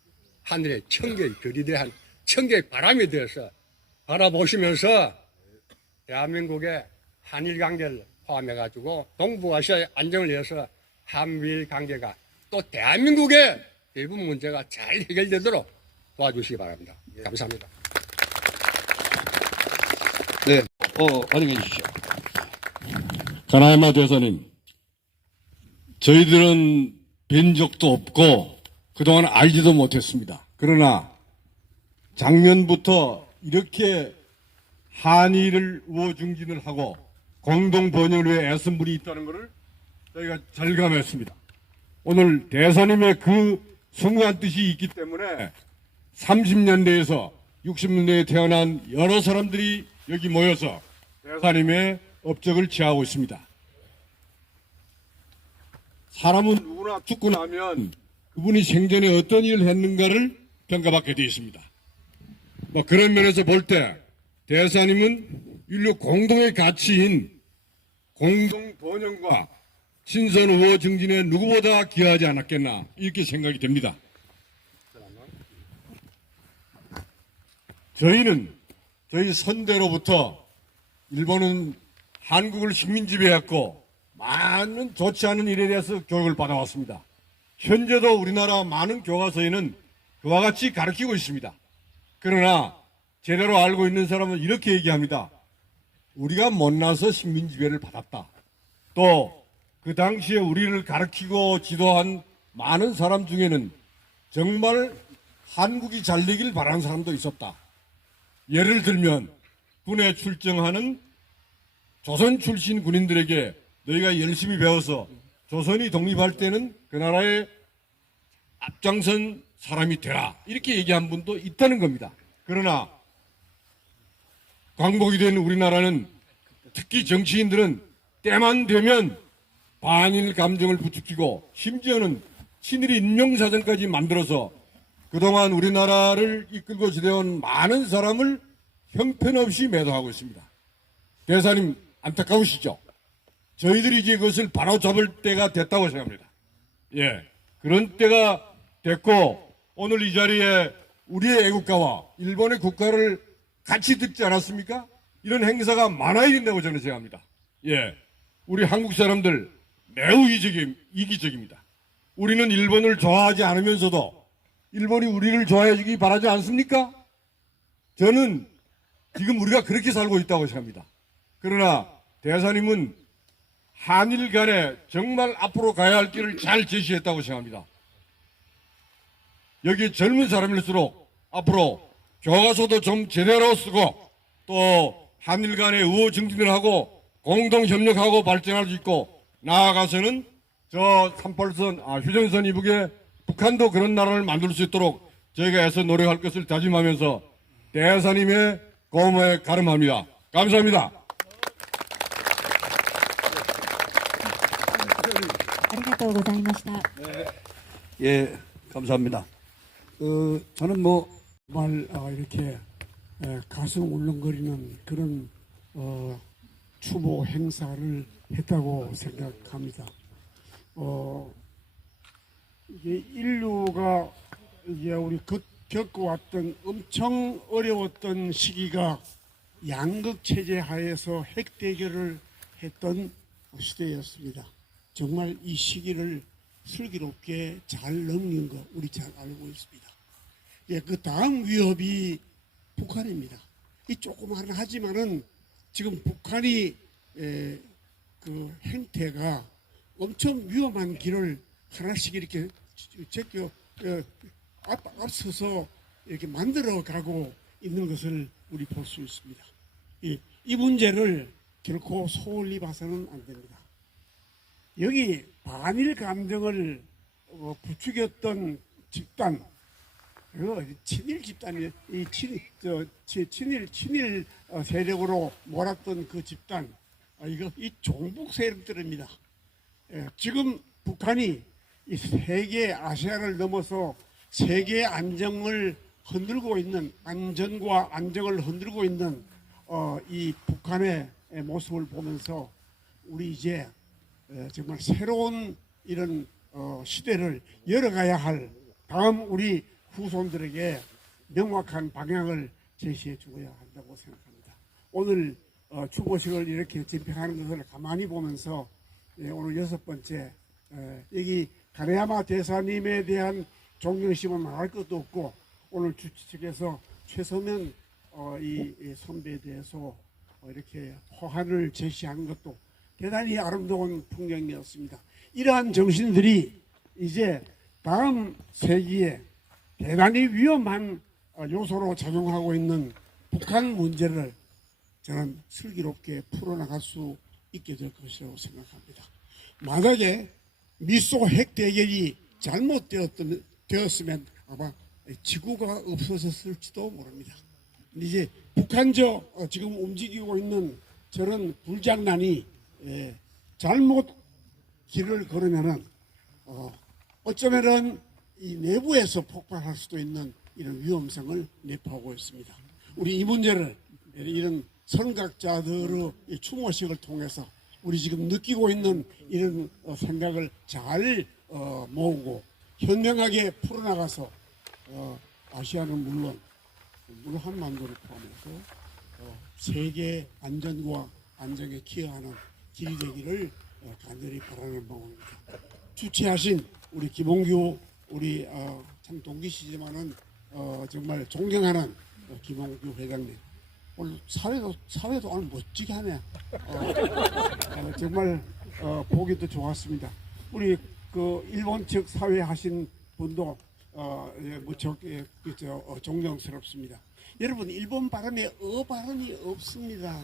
하늘에 청개의 별이 대한 청개의 바람이 되어서 바라보시면서 대한민국의 한일 관계를 포함해가지고 동북아시아의 안정을 위해서 한미일 관계가 또 대한민국의 대부분 문제가 잘 해결되도록 도와주시기 바랍니다. 감사합니다. 네, 환영해 주십시오. 가나야마 대사님, 저희들은 뵌 적도 없고 그동안 알지도 못했습니다. 그러나 작년부터 이렇게 한일을 우호증진을 하고 공동 번영을 위해 애쓴 분이 있다는 것을 저희가 절감했습니다. 오늘 대사님의 그 숭고한 뜻이 있기 때문에 30년대에서 60년대에 태어난 여러 사람들이 여기 모여서 대사님의 업적을 취하고 있습니다. 사람은 누구나 죽고 나면 그분이 생전에 어떤 일을 했는가를 평가받게 되어 있습니다. 그런 면에서 볼 때 대사님은 인류 공동의 가치인 공동 번영과 친선 우호 증진에 누구보다 기여하지 않았겠나 이렇게 생각이 됩니다. 저희는 저희 선대로부터 일본은 한국을 식민 지배했고 많은 좋지 않은 일에 대해서 교육을 받아왔습니다. 현재도 우리나라 많은 교과서에는 그와 같이 가르치고 있습니다. 그러나 제대로 알고 있는 사람은 이렇게 얘기합니다. 우리가 못나서 식민 지배를 받았다. 또 그 당시에 우리를 가르치고 지도한 많은 사람 중에는 정말 한국이 잘 되길 바라는 사람도 있었다. 예를 들면 군에 출정하는 조선 출신 군인들에게 너희가 열심히 배워서 조선이 독립할 때는 그 나라의 앞장선 사람이 되라. 이렇게 얘기한 분도 있다는 겁니다. 그러나 광복이 된 우리나라는 특히 정치인들은 때만 되면 반일 감정을 부추기고 심지어는 친일이 인명사전까지 만들어서 그동안 우리나라를 이끌고 지내온 많은 사람을 형편없이 매도하고 있습니다. 대사님 안타까우시죠? 저희들이 이제 그것을 바로잡을 때가 됐다고 생각합니다. 예, 그런 때가 됐고 오늘 이 자리에 우리의 애국가와 일본의 국가를 같이 듣지 않았습니까? 이런 행사가 많아야 된다고 저는 생각합니다. 예, 우리 한국 사람들 매우 이기적입니다. 우리는 일본을 좋아하지 않으면서도 일본이 우리를 좋아해 주기 바라지 않습니까? 저는 지금 우리가 그렇게 살고 있다고 생각합니다. 그러나 대사님은 한일 간에 정말 앞으로 가야 할 길을 잘 제시했다고 생각합니다. 여기 젊은 사람일수록 앞으로 교과서도 좀 제대로 쓰고 또 한일 간에 우호 증진을 하고 공동 협력하고 발전할 수 있고 나아가서는 저 38선 휴전선 이북에 북한도 그런 나라를 만들 수 있도록 저희가 애써 노력할 것을 다짐하면서 대사님의 고마에 가름합니다. 감사합니다. ありがとうございました。 예, 감사합니다. 저는 정말 이렇게 가슴 울렁거리는 그런 추모 행사를 했다고 생각합니다. 이게 인류가 이제 우리 겪어왔던 엄청 어려웠던 시기가 양극 체제 하에서 핵 대결을 했던 시대였습니다. 정말 이 시기를 슬기롭게 잘 넘긴 거 우리 잘 알고 있습니다. 예, 그 다음 위협이 북한입니다. 이 조그만 하지만은 지금 북한이 그 행태가 엄청 위험한 길을 하나씩 이렇게 앞서서 이렇게 만들어 가고 있는 것을 우리 볼 수 있습니다. 이 문제를 결코 소홀히 봐서는 안 됩니다. 여기 반일 감정을 부추겼던 집단, 친일 집단이 친일 세력으로 몰았던 그 집단, 이 종북 세력들입니다. 지금 북한이 이 세계 아시아를 넘어서 세계 안정을 흔들고 있는 안전과 안정을 흔들고 있는 이 북한의 모습을 보면서 우리 이제 정말 새로운 이런 시대를 열어가야 할 다음 우리 후손들에게 명확한 방향을 제시해 주어야 한다고 생각합니다. 오늘 추모식을 이렇게 집행하는 것을 가만히 보면서 오늘 6번째 여기 가네야마 대사님에 대한 존경심은 말할 것도 없고 오늘 주최 측에서 최서면 이 선배에 대해서 이렇게 호환을 제시한 것도 대단히 아름다운 풍경이었습니다. 이러한 정신들이 이제 다음 세기에 대단히 위험한 요소로 작용하고 있는 북한 문제를 저는 슬기롭게 풀어나갈 수 있게 될 것이라고 생각합니다. 만약에 미소 핵 대결이 잘못되었으면 아마 지구가 없어졌을지도 모릅니다. 이제 북한적 지금 움직이고 있는 저런 불장난이 잘못 길을 걸으면은 어쩌면은 이 내부에서 폭발할 수도 있는 이런 위험성을 내포하고 있습니다. 우리 이 문제를 이런 선각자들의 추모식을 통해서 우리 지금 느끼고 있는 이런 생각을 잘 모으고 현명하게 풀어나가서 아시아는 물론 한반도를 포함해서 세계 안전과 안정에 기여하는 길이 되기를 간절히 바라는 바입니다. 주최하신 우리 김홍규 우리 참 동기시지만은 정말 존경하는 김홍규 회장님 오늘 사회도 오늘 멋지게 하네. 정말 보기도 좋았습니다. 우리 그 일본 측 사회 하신 분도 무척 존경스럽습니다. 여러분 일본 발음에 발음이 없습니다.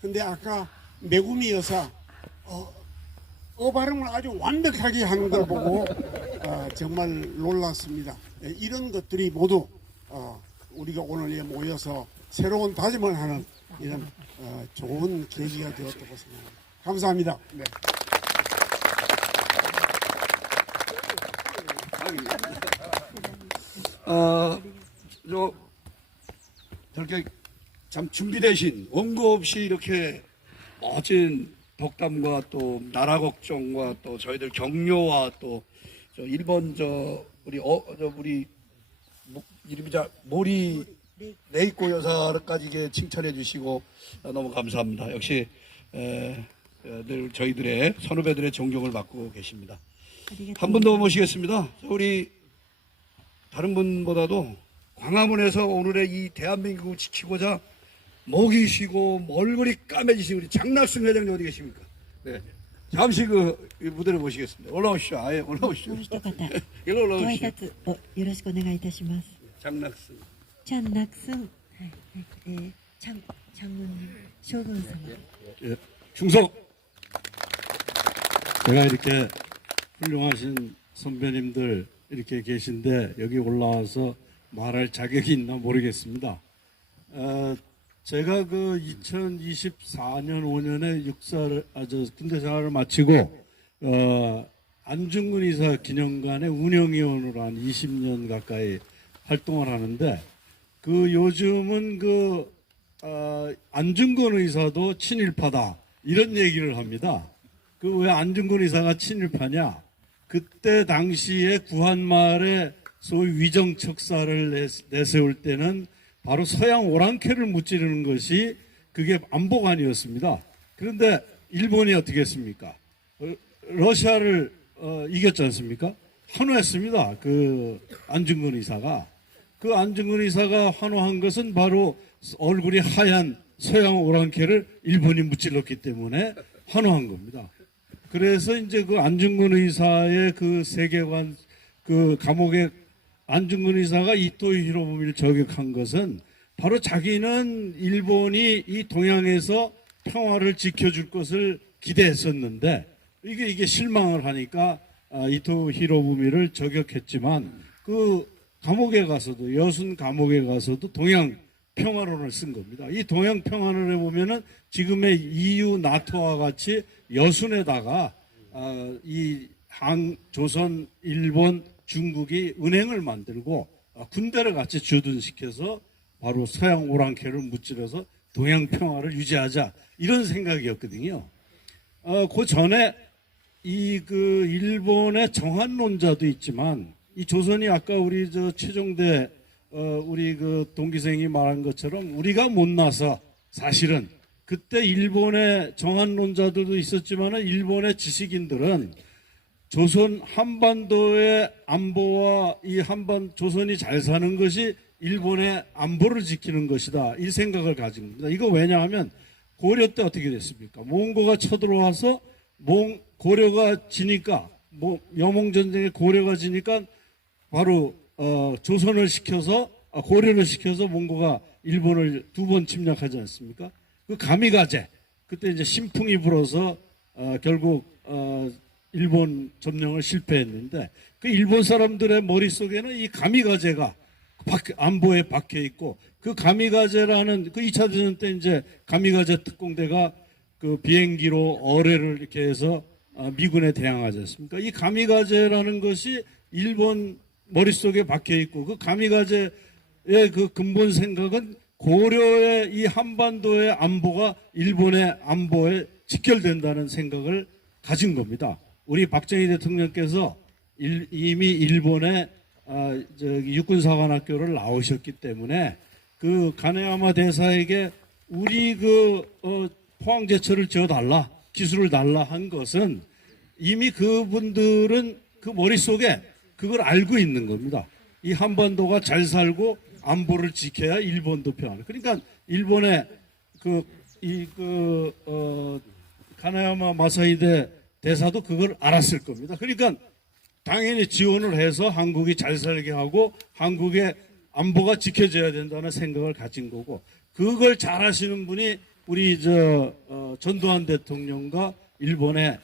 근데 아까 메구미 여사 발음을 아주 완벽하게 하는 걸 보고 정말 놀랐습니다. 이런 것들이 모두 우리가 오늘 모여서 새로운 다짐을 하는 이런 좋은 계기가 되었다고 생각합니다. 감사합니다. 네. 저렇게 참 준비되신 원고 없이 이렇게 멋진 덕담과 또 나라 걱정과 또 저희들 격려와 또 저 일본 우리 이름이 모리 레이코 여사까지 이게 칭찬해 주시고 너무 감사합니다. 역시 늘 저희들의 선후배들의 존경을 받고 계십니다. 한 분 더 모시겠습니다. 우리 다른 분보다도 광화문에서 오늘의 이 대한민국을 지키고자 목이 쉬고 얼굴이 까매지신 우리 장낙승 회장님 어디 계십니까? 네. 잠시 이 무대를 모시겠습니다. 올라오시죠. 아예 올라오시죠. もう一方、 일로 ご挨 올라오시죠. 拶をよろしくお願いいたします。 장낙승. チャンナクスン、チャンムン将軍様。 예, 충성! 제가 이렇게 훌륭하신 선배님들 이렇게 계신데 여기 올라와서 말할 자격이 있나 모르겠습니다. 제가 그 2024년 5년에 군대 생활을 마치고 안중근 의사 기념관의 운영위원으로 한 20년 가까이 활동을 하는데 그 요즘은 안중근 의사도 친일파다 이런 얘기를 합니다. 그 왜 안중근 의사가 친일파냐? 그때 당시에 구한말에 소위 위정척사를 내세울 때는 바로 서양 오랑캐를 무찌르는 것이 그게 안보관이었습니다. 그런데 일본이 어떻게 했습니까? 러시아를 이겼지 않습니까? 환호했습니다. 그 안중근 의사가. 그 안중근 의사가 환호한 것은 바로 얼굴이 하얀 서양 오랑캐를 일본이 무찔렀기 때문에 환호한 겁니다. 그래서 이제 그 안중근 의사의 그 세계관, 그 감옥에 안중근 의사가 이토 히로부미를 저격한 것은 바로 자기는 일본이 이 동양에서 평화를 지켜줄 것을 기대했었는데 이게 실망을 하니까 이토 히로부미를 저격했지만 그 감옥에 가서도 여순 감옥에 가서도 동양 평화론을 쓴 겁니다. 이 동양 평화론에 보면은 지금의 EU, 나토와 같이 여순에다가 이 조선, 일본, 중국이 은행을 만들고 군대를 같이 주둔시켜서 바로 서양 오랑캐를 무찌러서 동양 평화를 유지하자 이런 생각이었거든요. 그 전에 이 그 일본의 정한론자도 있지만 이 조선이 아까 우리 저 최종대 우리 그 동기생이 말한 것처럼 우리가 못나서 사실은 그때 일본의 정한론자들도 있었지만은 일본의 지식인들은 조선 한반도의 안보와 이 조선이 잘 사는 것이 일본의 안보를 지키는 것이다. 이 생각을 가진 겁니다. 이거 왜냐하면 고려 때 어떻게 됐습니까? 몽고가 쳐들어와서 고려가 지니까 여몽전쟁에 고려가 지니까 바로 조선을 시켜서 고려를 시켜서 몽고가 일본을 2번 침략하지 않습니까? 그 가미가제 그때 이제 신풍이 불어서 결국 일본 점령을 실패했는데 그 일본 사람들의 머릿속에는 이 가미가제가 안보에 박혀 있고 그 가미가제라는 그 2차 대전 때 이제 가미가제 특공대가 그 비행기로 어뢰를 이렇게 해서 미군에 대항하지 않습니까? 이 가미가제라는 것이 일본 머릿속에 박혀 있고 그 가미가제의 그 근본 생각은 고려의 이 한반도의 안보가 일본의 안보에 직결된다는 생각을 가진 겁니다. 우리 박정희 대통령께서 이미 일본의 육군사관학교를 나오셨기 때문에 그 가네야마 대사에게 우리 포항제철을 지어달라, 기술을 달라 한 것은 이미 그분들은 그 머릿속에 그걸 알고 있는 겁니다. 이 한반도가 잘 살고 안보를 지켜야 일본도 평안. 그러니까 일본의 가나야마 마사히데 대사도 그걸 알았을 겁니다. 그러니까 당연히 지원을 해서 한국이 잘 살게 하고 한국의 안보가 지켜져야 된다는 생각을 가진 거고 그걸 잘 하시는 분이 우리 전두환 대통령과 일본의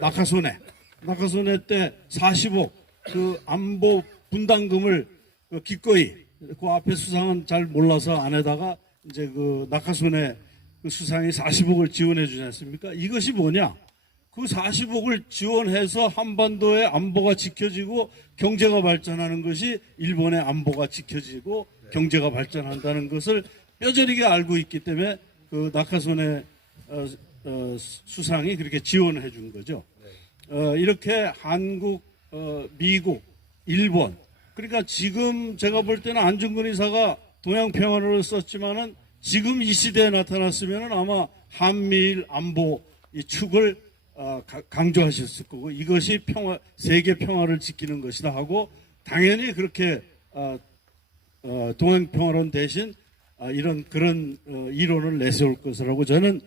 나카소네 때 40억 그 안보 분담금을 기꺼이 그 앞에 수상은 잘 몰라서 안에다가 이제 그 나카소네 그 수상이 40억을 지원해 주지 않습니까? 이것이 뭐냐? 그 40억을 지원해서 한반도의 안보가 지켜지고 경제가 발전하는 것이 일본의 안보가 지켜지고 경제가 발전한다는 것을 뼈저리게 알고 있기 때문에 그 나카소네 수상이 그렇게 지원해 준 거죠. 이렇게 한국, 미국, 일본 그러니까 지금 제가 볼 때는 안중근 의사가 동양평화를 썼지만은 지금 이 시대에 나타났으면 아마 한미일 안보 이 축을 강조하셨을 거고 이것이 세계 평화를 지키는 것이다 하고 당연히 그렇게 동양평화론 대신 그런 이론을 내세울 것이라고 저는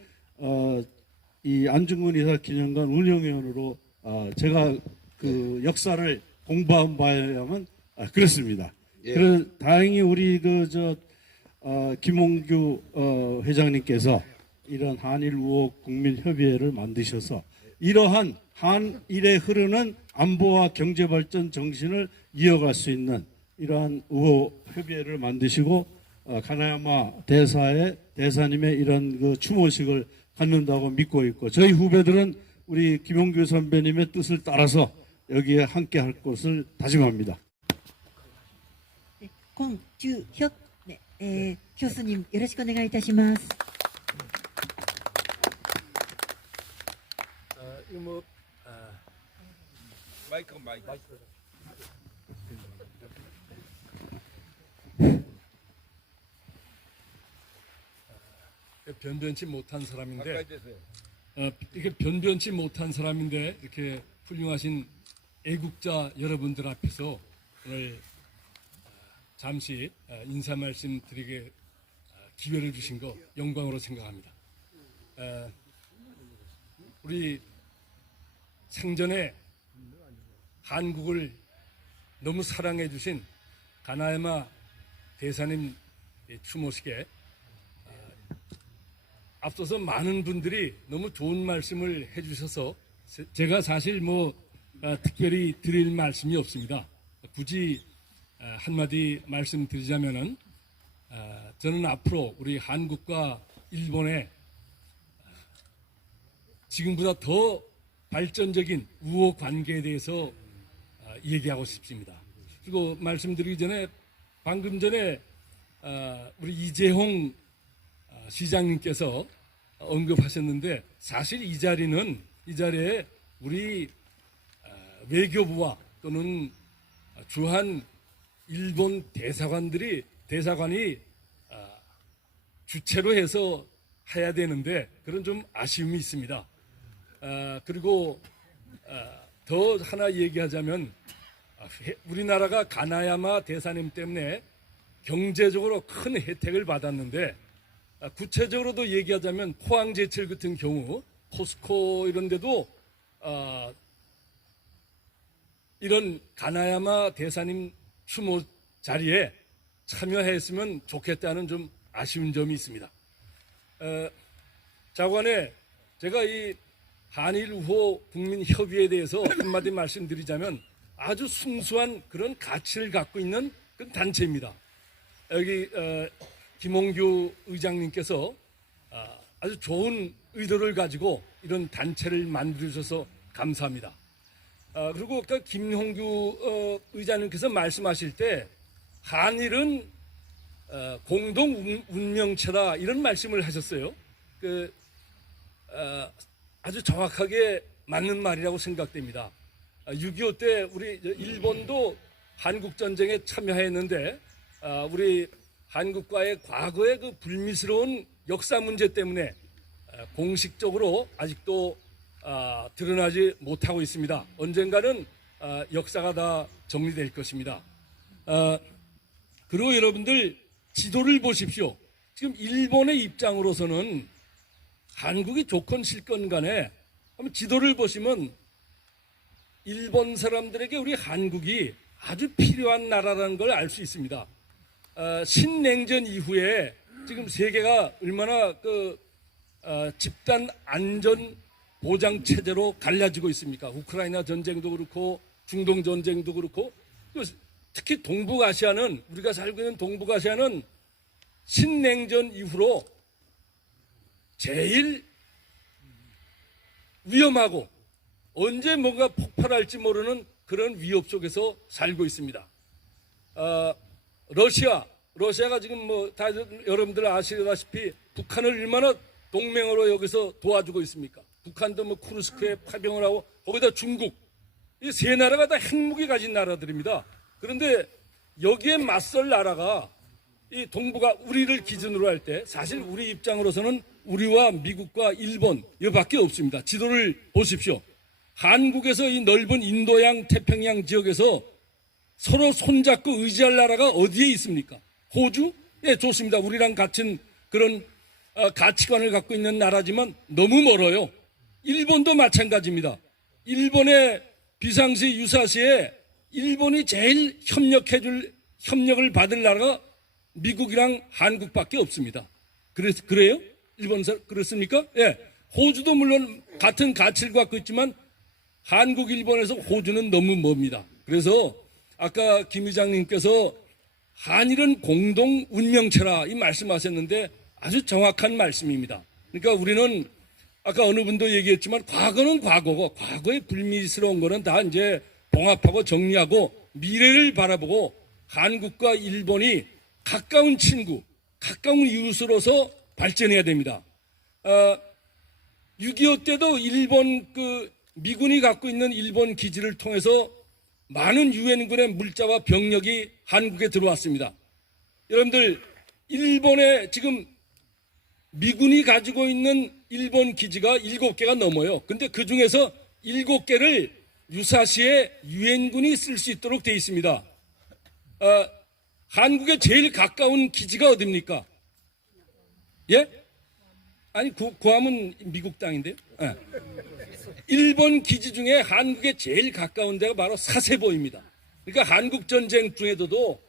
이 안중근 의사 기념관 운영위원으로 제가 그 역사를 공부한 바에 의하면 그렇습니다. 그래서 다행히 우리 김홍규 회장님께서 이런 한일 우호 국민협의회를 만드셔서 이러한 한일에 흐르는 안보와 경제발전 정신을 이어갈 수 있는 이러한 우호 협의회를 만드시고 가나야마 대사님의 이런 그 추모식을 갖는다고 믿고 있고 저희 후배들은 우리 김용규 선배님의 뜻을 따라서 여기에 함께 할 것을 다짐합니다. 今中ヒョ教祖によろしくお願いいたします。 변변치 못한 사람인데 이렇게 변변치 못한 사람인데 이렇게 훌륭하신 애국자 여러분들 앞에서 오늘 잠시 인사 말씀 드리게 기회를 주신 거 영광으로 생각합니다. 우리 생전에 한국을 너무 사랑해 주신 가나야마 대사님 추모식에 앞서서 많은 분들이 너무 좋은 말씀을 해주셔서 제가 사실 특별히 드릴 말씀이 없습니다. 굳이 한마디 말씀드리자면은 저는 앞으로 우리 한국과 일본의 지금보다 더 발전적인 우호 관계에 대해서 얘기하고 싶습니다. 그리고 말씀드리기 전에 방금 전에 우리 이재홍 시장님께서 언급하셨는데 사실 이 자리에 우리 외교부와 또는 주한 일본 대사관이 주체로 해서 해야 되는데 그런 좀 아쉬움이 있습니다. 그리고 더 하나 얘기하자면 우리나라가 가나야마 대사님 때문에 경제적으로 큰 혜택을 받았는데 구체적으로도 얘기하자면 포항제철 같은 경우 포스코 이런 데도 이런 가나야마 대사님 추모 자리에 참여했으면 좋겠다는 좀 아쉬운 점이 있습니다. 장관에 제가 이 한일 우호 국민 협의에 대해서 한마디 말씀드리자면 아주 순수한 그런 가치를 갖고 있는 그 단체입니다. 여기 김홍규 의장님께서 아주 좋은 의도를 가지고 이런 단체를 만들어주셔서 감사합니다. 그리고 아까 김홍규 의장님께서 말씀하실 때 한일은 공동 운명체다 이런 말씀을 하셨어요. 아주 정확하게 맞는 말이라고 생각됩니다. 6.25 때 우리 일본도 한국전쟁에 참여했는데 우리 한국과의 과거의 그 불미스러운 역사 문제 때문에 공식적으로 아직도 드러나지 못하고 있습니다. 언젠가는 역사가 다 정리될 것입니다. 그리고 여러분들 지도를 보십시오. 지금 일본의 입장으로서는 한국이 좋건 싫건 간에 한번 지도를 보시면 일본 사람들에게 우리 한국이 아주 필요한 나라라는 걸 알 수 있습니다. 신냉전 이후에 지금 세계가 얼마나 집단 안전 보장 체제로 갈라지고 있습니까? 우크라이나 전쟁도 그렇고 중동 전쟁도 그렇고 특히 동북아시아는 우리가 살고 있는 동북아시아는 신냉전 이후로 제일 위험하고 언제 뭔가 폭발할지 모르는 그런 위협 속에서 살고 있습니다. 러시아가 지금 다 여러분들 아시다시피 북한을 얼마나 동맹으로 여기서 도와주고 있습니까? 북한도 쿠르스크에 파병을 하고 거기다 중국 이 세 나라가 다 핵무기 가진 나라들입니다. 그런데 여기에 맞설 나라가 이 동북아 우리를 기준으로 할 때 사실 우리 입장으로서는 우리와 미국과 일본 이밖에 없습니다. 지도를 보십시오. 한국에서 이 넓은 인도양 태평양 지역에서 서로 손잡고 의지할 나라가 어디에 있습니까? 호주? 예, 좋습니다. 우리랑 같은 그런 가치관을 갖고 있는 나라지만 너무 멀어요. 일본도 마찬가지입니다. 일본의 비상시 유사시에 일본이 제일 협력을 받을 나라가 미국이랑 한국밖에 없습니다. 그래요? 그렇습니까? 예. 호주도 물론 같은 가치를 갖고 있지만 한국, 일본에서 호주는 너무 멉니다. 그래서 아까 김 의장님께서 한일은 공동 운명체라 이 말씀하셨는데 아주 정확한 말씀입니다. 그러니까 우리는 아까 어느 분도 얘기했지만 과거는 과거고 과거의 불미스러운 거는 다 이제 봉합하고 정리하고 미래를 바라보고 한국과 일본이 가까운 친구, 가까운 이웃으로서 발전해야 됩니다. 6.25 때도 일본 미군이 갖고 있는 일본 기지를 통해서 많은 유엔군의 물자와 병력이 한국에 들어왔습니다. 여러분들 일본에 지금 미군이 가지고 있는 일본 기지가 7개가 넘어요. 근데 그 중에서 7개를 유사시에 유엔군이 쓸 수 있도록 되어 있습니다. 한국에 제일 가까운 기지가 어디입니까? 예? 아니 구함은 미국 땅인데요. 예. 일본 기지 중에 한국에 제일 가까운 데가 바로 사세보입니다. 그러니까 한국 전쟁 중에도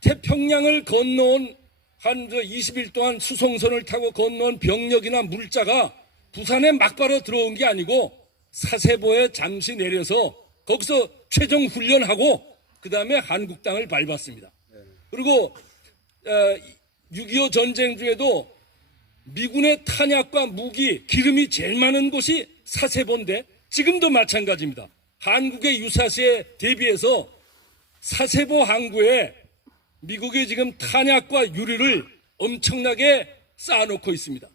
태평양을 건너온 한 20일 동안 수송선을 타고 건너온 병력이나 물자가 부산에 막바로 들어온 게 아니고 사세보에 잠시 내려서 거기서 최종 훈련하고 그 다음에 한국 땅을 밟았습니다. 그리고 6.25 전쟁 중에도 미군의 탄약과 무기, 기름이 제일 많은 곳이 사세보인데 지금도 마찬가지입니다. 한국의 유사시에 대비해서 사세보 항구에 미국이 지금 탄약과 유리를 엄청나게 쌓아놓고 있습니다.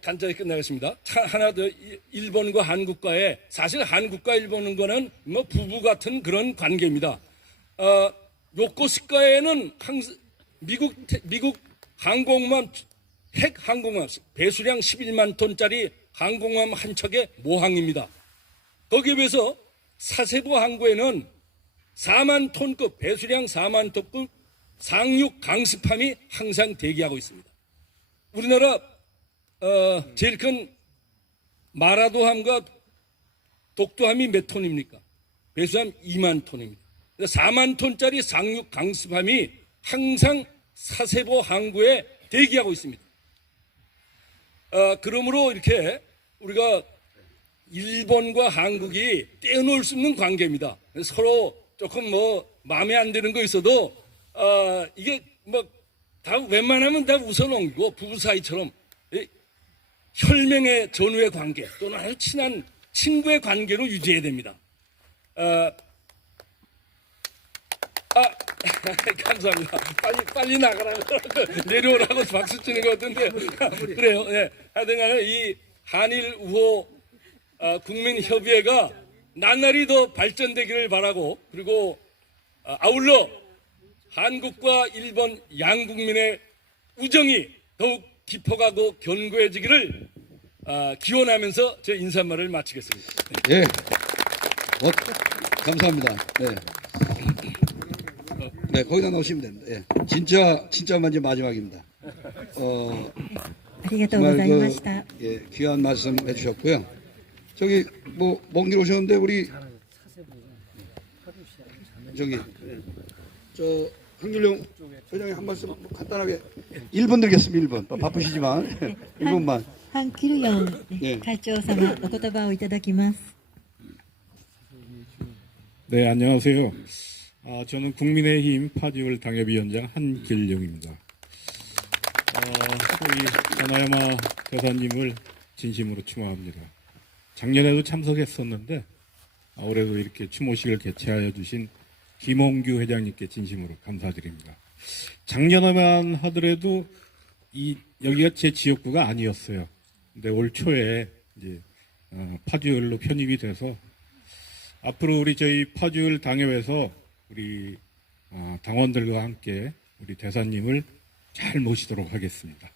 간단히 끝나겠습니다. 하나 더, 일본과 한국과의, 사실 한국과 일본과는 뭐 부부 같은 그런 관계입니다. 요코스카에는 미국 항공모함, 핵 항공모함, 배수량 11만 톤짜리 항공모함 한 척의 모항입니다. 거기에 비해서 사세보 항구에는 4만 톤급, 배수량 4만 톤급 상륙 강습함이 항상 대기하고 있습니다. 우리나라 제일 큰 마라도함과 독도함이 몇 톤입니까? 배수함 2만 톤입니다. 4만 톤짜리 상륙 강습함이 항상 사세보 항구에 대기하고 있습니다. 그러므로 이렇게 우리가 일본과 한국이 떼어놓을 수 없는 관계입니다. 서로 조금 뭐 마음에 안 드는 거 있어도 이게 뭐 다 웬만하면 다 웃어넘기고 부부 사이처럼 혈맹의 전우의 관계 또는 아주 친한 친구의 관계로 유지해야 됩니다. 감사합니다. 빨리 나가라고 내려오라고 박수 치는 것 같은데 그래요. 네. 하여튼간에 이 한일 우호 국민협의회가 나날이 더 발전되기를 바라고, 그리고 아울러 한국과 일본 양국민의 우정이 더욱 깊어가고 견고해지기를 기원하면서 제 인사말을 마치겠습니다. 예. 감사합니다. 네. 네, 거기다 넣으시면 됩니다. 예. 진짜만 이제 마지막입니다. ありがとうございました。 예, 귀한 말씀 해주셨고요. 저기 먼 길 오셨는데 우리 저기 저 한길용 회장님 한 말씀 간단하게 1분 드리겠습니다. 1분. 바쁘시지만 1분만. ハン・キルヨン 예. 会長様、お言葉をいただきます。 네, 안녕하세요. 저는 국민의힘 파주을 당협위원장 한길용입니다. 우리 전하야마 대사님을 진심으로 추모합니다. 작년에도 참석했었는데 올해도 이렇게 추모식을 개최하여 주신 김홍규 회장님께 진심으로 감사드립니다. 작년에만 하더라도 여기가 제 지역구가 아니었어요. 근데 올 초에 이제 파주을로 편입이 돼서 앞으로 우리 저희 파주을 당협에서 우리 당원들과 함께 우리 대사님을 잘 모시도록 하겠습니다.